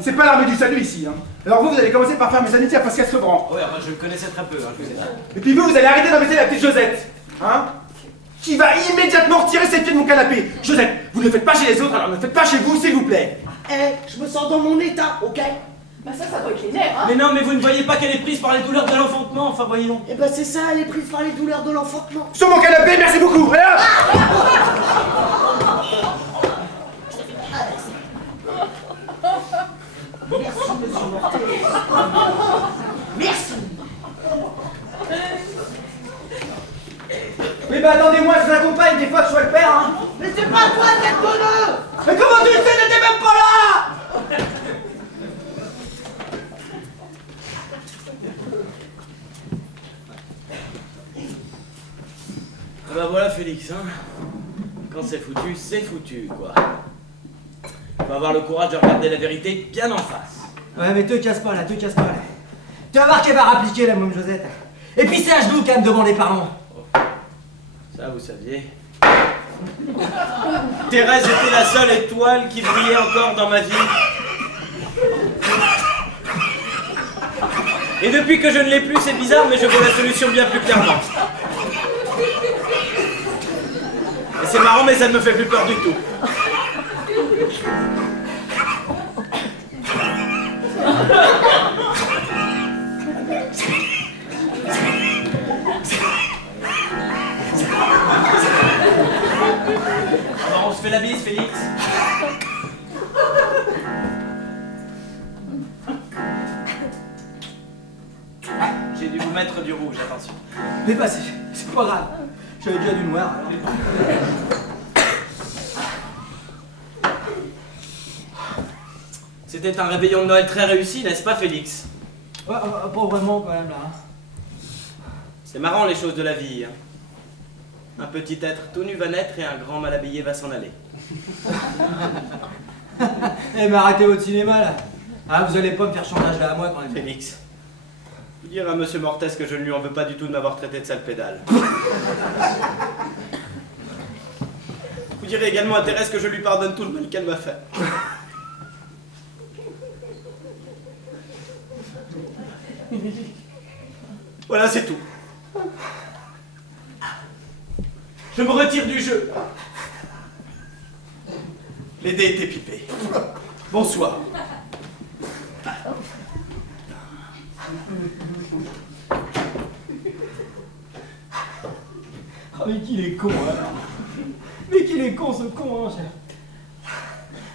c'est pas l'armée du salut ici. Hein. Alors vous allez commencer par faire mes amitiés à Pascal Sevran. Ouais, enfin, je le connaissais très peu, hein, je vous ai dit. Et puis vous allez arrêter d'embêter la petite Josette. Hein? Qui va immédiatement retirer ses pieds de mon canapé. Josette, vous ne faites pas chez les autres, alors ne faites pas chez vous, s'il vous plaît. Je me sens dans mon état, ok? Bah ça doit être les nerfs, hein. Mais non, mais vous ne voyez pas qu'elle est prise par les douleurs de l'enfantement, enfin voyons. Eh ben c'est ça, elle est prise par les douleurs de l'enfantement. Sur mon canapé, merci beaucoup. Voilà. Merci, monsieur Mortel. Merci. Oui, bah attendez-moi, je vous accompagne des fois que je sois le père, hein. Mais c'est pas toi, cette bonne. Mais comment tu le sais, t'étais même pas là? Ah bah voilà, Félix, hein. Quand c'est foutu, quoi. Faut avoir le courage de regarder la vérité bien en face. Ouais, mais te casse pas là, te casse pas là. Tu vas voir qu'elle va rappliquer la môme Josette. Et puis c'est à genoux quand même devant les parents. Ça, vous saviez. Thérèse était la seule étoile qui brillait encore dans ma vie. Et depuis que je ne l'ai plus, c'est bizarre, mais je vois la solution bien plus clairement. Et c'est marrant, mais ça ne me fait plus peur du tout. Alors on se fait la bise, Félix. Ah, j'ai dû vous mettre du rouge, attention. Mais bah c'est pas grave. J'avais déjà du noir. Alors. C'était un réveillon de Noël très réussi, n'est-ce pas, Félix? Ouais, pas vraiment quand même là. Hein. C'est marrant les choses de la vie. Hein. Un petit être tout nu va naître et un grand mal habillé va s'en aller. Eh mais arrêtez votre cinéma là. Ah, vous allez pas me faire chantage là à moi quand même. Félix, vous direz à Monsieur Mortez que je ne lui en veux pas du tout de m'avoir traité de sale pédale. Vous direz également à Thérèse que je lui pardonne tout le mal qu'elle m'a fait. Voilà, c'est tout. Je me retire du jeu. Les dés étaient pipés. Bonsoir. Oh mais qu'il est con alors. Mais qu'il est con ce con hein.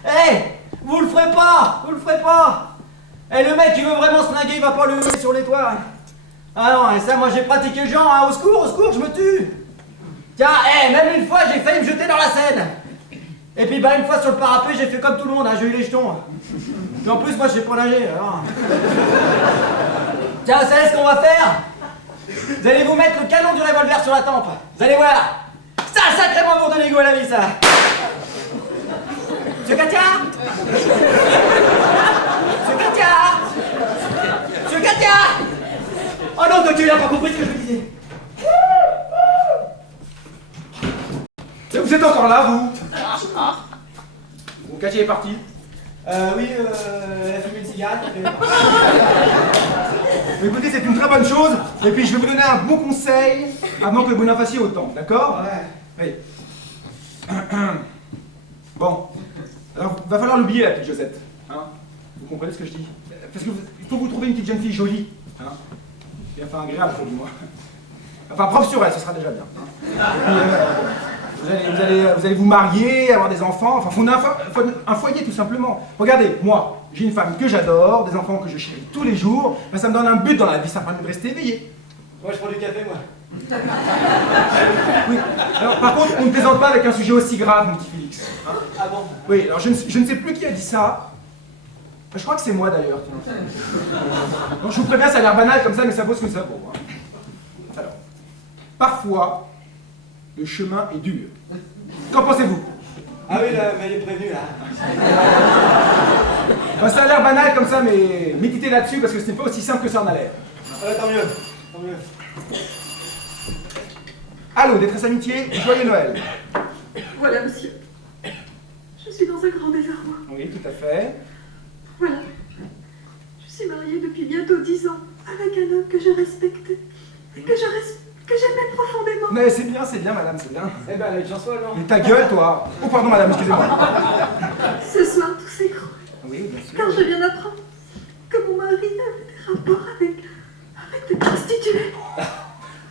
Eh, vous le ferez pas. Vous le ferez pas. Eh le mec il veut vraiment se linguer, il va pas le lever sur les toits. Hein. Ah non, et ça moi j'ai pratiqué le genre, hein. Au secours, je me tue. Tiens, même une fois j'ai failli me jeter dans la Seine. Et puis bah une fois sur le parapet j'ai fait comme tout le monde, hein. J'ai eu les jetons. Et en plus moi je sais pas nager alors. Tiens, vous savez ce qu'on va faire? Vous allez vous mettre le canon du revolver sur la tempe. Vous allez voir. Ça sacrément bon de l'ego à la vie ça. Monsieur Katia. Monsieur Katia. Monsieur Katia. Oh non, toi tu n'as pas compris ce que je disais. Vous êtes encore là, vous? Bon, Katia est parti. Oui, Écoutez, c'est une très bonne chose, et puis je vais vous donner un bon conseil avant que vous n'en fassiez autant, d'accord? Ouais. Oui. Bon. Alors, va falloir l'oublier, la petite Josette. Hein? Vous comprenez ce que je dis? Parce qu'il faut vous trouver une petite jeune fille jolie. Hein? Et enfin agréable, faut du moins. Enfin, propre sur elle, ce sera déjà bien. Hein? Vous allez vous marier, avoir des enfants, enfin, faut un foyer tout simplement. Regardez, moi, j'ai une femme que j'adore, des enfants que je chéris tous les jours, ben, ça me donne un but dans la vie, ça me permet de rester éveillé. Moi, je prends du café, moi. Oui, alors par contre, on ne plaisante pas avec un sujet aussi grave, mon petit Félix. Hein? Ah bon? Oui, alors je ne sais plus qui a dit ça. Je crois que c'est moi d'ailleurs. Donc, je vous préviens, ça a l'air banal comme ça, mais ça vaut ce que ça vaut. Hein. Alors, parfois, le chemin est dur. Qu'en pensez-vous? Ah oui, là, mais il est prévenu, là. Ben, ça a l'air banal comme ça, mais méditez là-dessus parce que ce n'est pas aussi simple que ça en a l'air. Tant mieux, tant mieux. Allô, détresse amitié, joyeux Noël. Voilà, monsieur. Je suis dans un grand désarroi. Oui, tout à fait. Voilà. Je suis mariée depuis bientôt 10 ans avec un homme que je respectais et que j'aimais profondément. Mais c'est bien, madame, c'est bien. Eh ben, elle a une chanson, alors. Mais ta gueule, toi. Oh, pardon, madame, excusez-moi. Ce soir, tout s'écroule. Oui, bien sûr. Car je viens d'apprendre que mon mari avait des rapports avec des prostituées.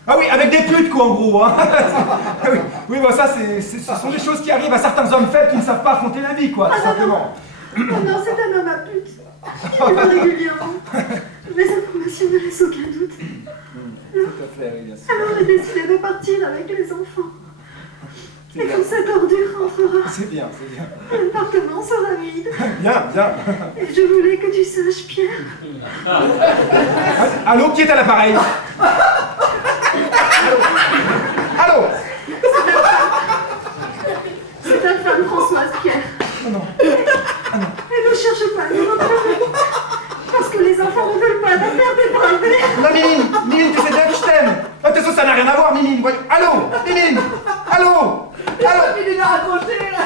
Ah oui, avec des putes, quoi, en gros. Hein. Oui, bon, ça, ce sont des choses qui arrivent à certains hommes faibles qui ne savent pas affronter la vie, quoi, tout simplement. Oh non, c'est un homme à pute. Il va régulièrement. Mes informations ne laissent aucun doute. Tout à fait, oui, bien sûr. Alors j'ai décidé de partir avec les enfants. Et quand cette ordure rentrera, C'est bien. l'appartement sera vide. Bien. Et je voulais que tu saches, Pierre. Allô, qui est à l'appareil? Allô? C'est ta femme, Françoise, Pierre. Oh non. Elle ne cherche pas à nous retrouver. Parce que les enfants ne veulent pas la faire dépraver. Non, Mimine, tu sais bien que je t'aime. De toute façon, ça n'a rien à voir, Mimine. Voyons. Allô, Mimine. Allô. Il l'a raccroché, là.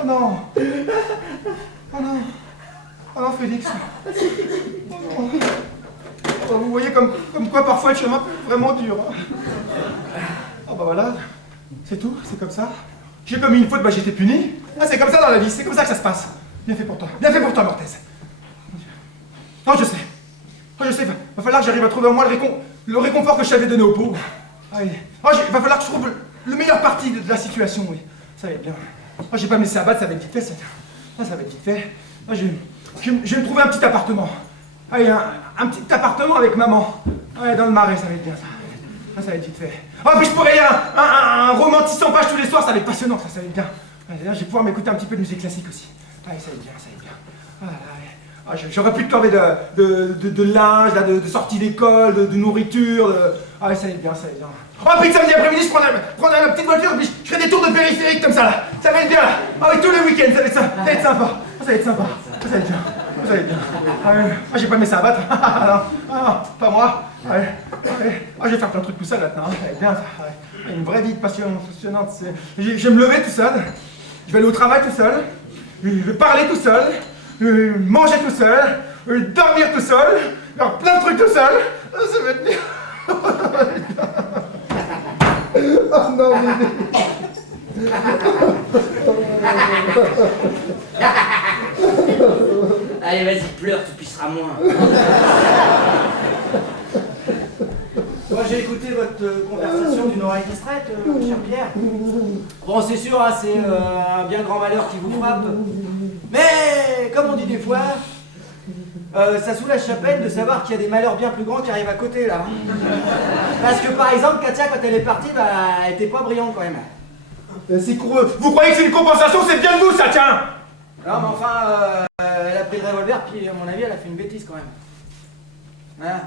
Oh non. Oh non, Félix. Oh non. Oh, vous voyez comme quoi parfois le chemin peut être vraiment dur. Hein. Oh bah voilà, c'est tout, c'est comme ça. J'ai commis une faute, bah j'ai été puni. Ah, c'est comme ça dans la vie, c'est comme ça que ça se passe. Bien fait pour toi, Mortez. Oh, je sais, va falloir que j'arrive à trouver en moi le réconfort que je t'avais donné aux pauvres. Allez. Oh, va falloir que je trouve le meilleur parti de la situation, oui. Ça va être bien. Oh, j'ai pas me laisser abattre, ça va être vite fait. Ça va être vite fait. Oh, je vais me trouver un petit appartement. Allez, un petit appartement avec maman. Ouais, dans le Marais, ça va être bien, ça. Ça va être vite fait. Oh, puis je pourrais y un roman de 600 pages tous les soirs, ça va être passionnant, ça va être bien. Allez, là, je vais pouvoir m'écouter un petit peu de musique classique aussi. Allez, ça va être bien. Voilà, allez. Ah, j'aurais plus de corvée de linge, là, de sortie d'école, de nourriture. Ah, ça va être bien. Oh, puis le samedi après-midi, je prendrai la petite voiture, puis je ferai des tours de périphérique comme ça, là. Ça va être bien, là. Ah oui, tous les week-ends, ça va être sympa. Ça va être bien. Ah, j'ai pas aimé ça abattre. Non, pas moi. Allez. Ah, je vais faire plein de trucs tout seul maintenant. Ça va être bien, ça. Une vraie vie passionnante. Je vais me lever tout seul. Je vais aller au travail tout seul. Je vais parler tout seul. Manger tout seul. Dormir tout seul. Faire plein de trucs tout seul. Ça va être bien. Oh non, mais... Allez, vas-y, pleure, tu pisseras moins. Moi, j'ai écouté votre conversation d'une oreille distraite, cher Pierre. Bon, c'est sûr, hein, c'est un bien grand malheur qui vous frappe. Mais, comme on dit des fois, ça soulage sa peine de savoir qu'il y a des malheurs bien plus grands qui arrivent à côté, là. Parce que, par exemple, Katia, quand elle est partie, bah, elle était pas brillante, quand même. C'est coureux. Vous croyez que c'est une compensation? C'est bien de vous, ça, tiens. Non, mais enfin, elle a pris le revolver, puis, à mon avis, elle a fait une bêtise, quand même. Hein?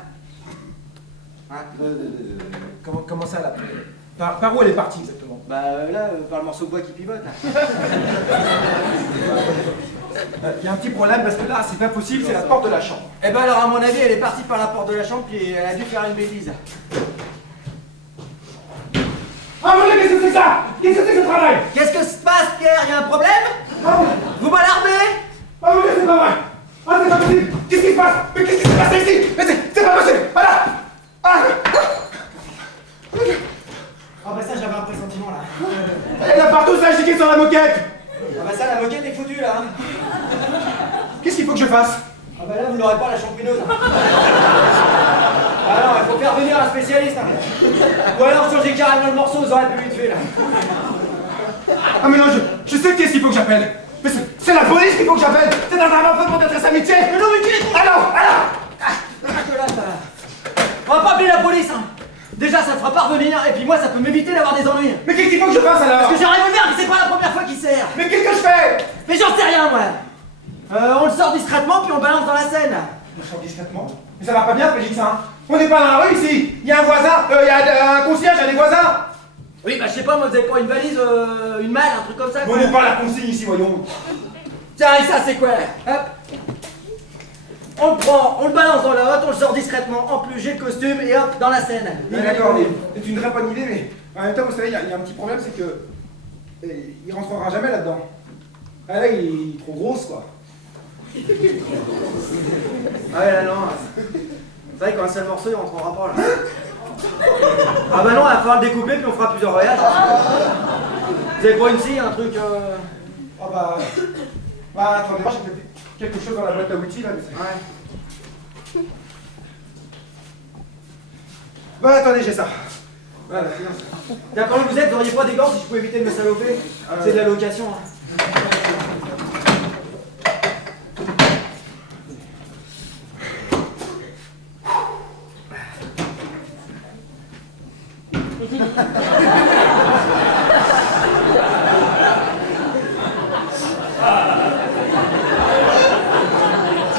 Comment ça, là? Par où elle est partie, exactement? Bah, là, par le morceau de bois qui pivote, là. Il y a un petit problème, parce que là, c'est pas possible, c'est la porte de la chambre. Eh ben, alors, à mon avis, elle est partie par la porte de la chambre, puis elle a dû faire une bêtise. Ah, mais qu'est-ce que c'est que ça? Qu'est-ce que c'est que ce travail? Qu'est-ce que se passe, Pierre? Y a un problème? Vous m'alarmez? Ah, mais c'est pas vrai. Ah, c'est pas possible! Qu'est-ce qui se passe? Mais qu'est-ce qui s'est passé ici? Mais c'est pas possible! Voilà! Ah bah ça, j'avais un pressentiment là. Il y en a partout, ça, j'ai sur la moquette! Ah bah ça, la moquette est foutue là. Qu'est-ce qu'il faut que je fasse? Ah bah là, vous n'aurez pas la champineuse. Ah non, il faut faire venir un spécialiste. Ou alors changer carrément le morceau, vous aurez plus vite fait là. Ah mais non, je sais qui est-ce qu'il faut que j'appelle. Mais c'est la police qu'il faut que j'appelle. C'est dans un enfant pour détruire sa amitié. Mais non, mais qui est... Alors On va pas appeler la police, hein. Déjà, ça te fera parvenir, et puis moi, ça peut m'éviter d'avoir des ennuis. Mais qu'est-ce qu'il faut que je fasse alors? Parce que j'ai un revolver, mais c'est pas la première fois qu'il sert. Mais qu'est-ce que je fais? Mais j'en sais rien, moi. On le sort discrètement, puis on balance dans la Seine. On le sort discrètement? Mais ça va pas bien, Félix, hein. On n'est pas dans la rue ici. Il y a un voisin, il y a un concierge, il y a des voisins. Oui, bah je sais pas, moi, vous avez pas une valise, une malle, un truc comme ça? Mais on n'est pas à la consigne ici, voyons. Tiens, et ça, c'est quoi? Hop. On le prend, on le balance dans la hotte, on le sort discrètement. En plus, j'ai le costume, et hop, dans la Seine. Oui, d'accord, c'est une très bonne idée, mais en même temps, vous savez, il y a un petit problème, c'est que il rentrera jamais là-dedans. Ah là, il est trop grosse, quoi. Ah ouais, là, non. C'est vrai qu'un seul morceau, il rentrera pas, là. Ah bah non, il va falloir le découper, puis on fera plusieurs voyages. Vous avez pas une scie, un truc... Oh bah attendez, moi j'ai peut-être quelque chose dans la boîte à outils, là, mais c'est... Ouais. Bah attendez, j'ai ça. Voilà, c'est bien ça. Tiens, quand vous êtes, vous auriez pas des gants si je pouvais éviter de me saloper? C'est de la location, hein.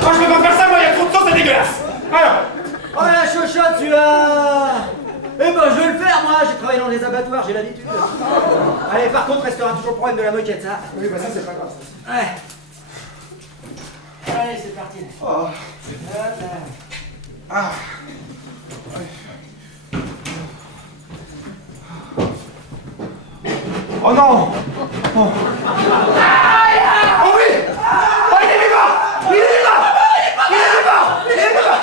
Oh, je peux pas faire ça, moi, il y a trop de sang, c'est dégueulasse. Alors, Oh la chochotte, tu as... Eh ben, je vais le faire, moi. J'ai travaillé dans les abattoirs, j'ai l'habitude. Allez, par contre, restera toujours le problème de la moquette, ça. oui, bah ça c'est pas grave, ça. Ouais. Allez, c'est parti. Oh. Hop là. Ah. Oh non. Oh. Oh oui. Oh, il est vivant. Il est vivant. Il est vivant. Il est vivant.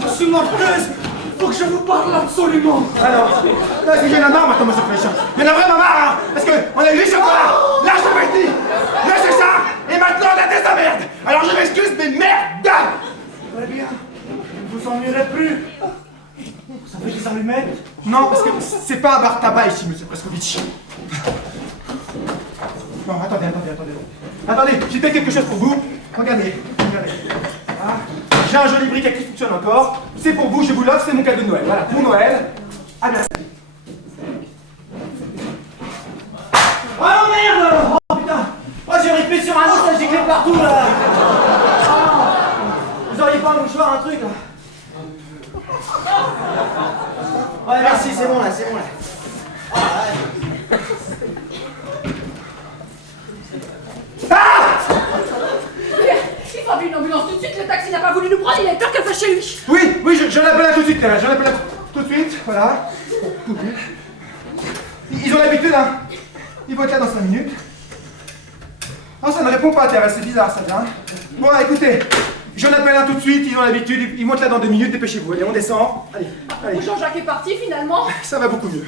Je suis morteuse. Faut que je vous parle absolument. Alors, là, si j'en ai marre maintenant, monsieur Fléchon. Il y en a vraiment marre, hein. Parce qu'on a eu les chocolats, la chapelle, le César, et maintenant on a des emmerdes. Alors je m'excuse, mais merde. Très bien. Vous vous ennuierez plus. Ça fait des allumettes? Non, parce que c'est pas un bar tabac ici, monsieur Praskovitch. Non, attendez. Attendez, j'ai fait quelque chose pour vous. Regardez. Ah, j'ai un joli briquet qui fonctionne encore. C'est pour vous, je vous l'offre, c'est mon cadeau de Noël. Voilà, pour Noël. À bientôt. Oh merde! Oh putain! Oh, j'ai ripé sur un autre, ça gicle partout là! Oh. Vous auriez pas un mouchoir, un truc là? Ouais, merci, c'est bon là, c'est bon là. Oh, ouais. Il faut appeler une ambulance tout de suite, le taxi n'a pas voulu nous prendre, il avait peur qu'elle fasse chez lui. Oui, j'en appelle là tout de suite, j'en appelle là tout de suite, voilà. Ils ont l'habitude, hein. Ils vont être là dans 5 minutes. Oh, ça ne répond pas à Thérèse, c'est bizarre ça, bien. Bon, écoutez, j'en appelle un tout de suite, ils ont l'habitude, ils vont être là dans 2 minutes, dépêchez-vous, allez, on descend. Allez. Jean-Jacques est parti finalement. Ça va beaucoup mieux.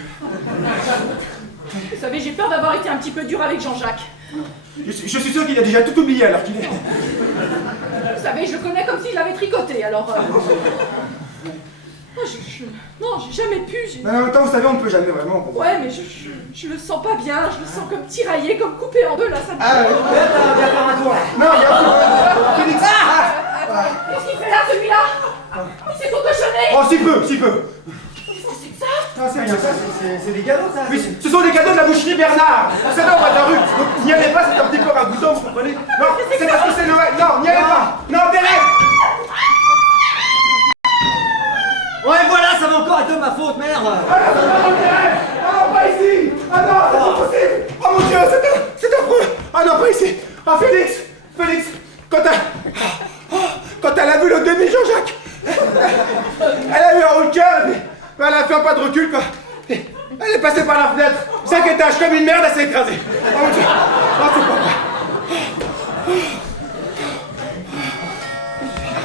Vous savez, j'ai peur d'avoir été un petit peu dur avec Jean-Jacques. Je suis sûr qu'il a déjà tout oublié alors qu'il est... Vous savez, je le connais comme s'il avait tricoté, alors... Non, j'ai jamais pu. Mais en même temps, vous savez, on ne peut jamais vraiment... Ouais, mais je le sens pas bien, je le sens comme tiraillé, comme coupé en deux, là, ça me... Ah, Viens faire un tour là. non, il y a un peu... Félix. Qu'est-ce qu'il fait là, celui-là? Il s'est cocochonné. Oh, si peu. Qu'est-ce que c'est que ça? Ah, c'est rien, ça, C'est des cadeaux ça. oui, ce sont des cadeaux de la boucherie Bernard. Vous savez, on va de la rue. Donc, n'y allez pas, c'est un petit peu ragoûtant, vous comprenez? Non, c'est parce que c'est Noël. Non, n'y allez pas. Non, Thérèse. Ouais, voilà, ça va encore être de ma faute, merde. Ah non, pas ici. Ah non, c'est pas possible. Oh mon Dieu, c'est affreux. Ah non, pas ici. Ah, Félix, quand elle a vu le demi Jean-Jacques, elle a eu un haut le cœur, mais elle a fait un pas de recul, quoi. Elle est passée par la fenêtre. 5 étages, comme une merde, elle s'est écrasée. Oh mon Dieu. Oh, c'est pas vrai.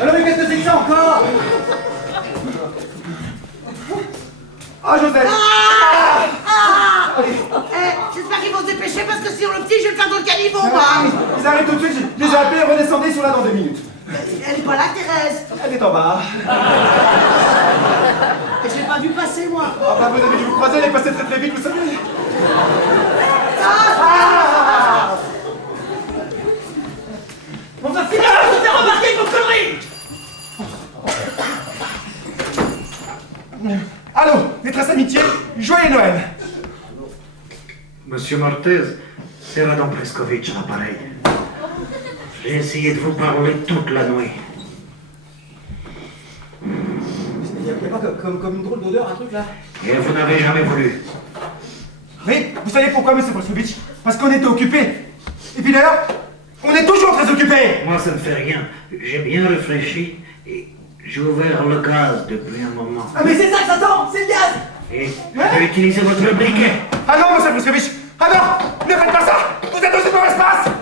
Alors, mais qu'est-ce que c'est que ça encore? Ah, Joseph! J'espère qu'ils vont se dépêcher parce que sinon le petit, je vais le faire dans le caniveau, moi. Ils arrivent tout de suite, je les ai appelés, redescendez, ils sont là dans 2 minutes. Elle est pas là, Thérèse. Elle est en bas. Et je l'ai pas vu passer, moi. Ah bah, vous avez dû vous croiser, elle est passée très vite, vous savez. On va finir par se faire remarquer vos conneries. Allô, maîtresse amitié, joyeux Noël. Monsieur Mortez, c'est Madame Preskovitch à l'appareil. J'ai essayé de vous parler toute la nuit. Il n'y a pas comme une drôle d'odeur, un truc là? Et vous n'avez jamais voulu. Oui, vous savez pourquoi, monsieur Preskovitch? Parce qu'on était occupés. Et puis d'ailleurs, on est toujours très occupés. Moi, ça ne fait rien. J'ai bien réfléchi et j'ai ouvert le gaz depuis un moment. Ah, mais c'est ça que ça sent, c'est le gaz. Et j'ai utilisé votre briquet. Ah non, monsieur Preskovitch. Ah non, ne faites pas ça. Vous êtes dans une mauvaise passe.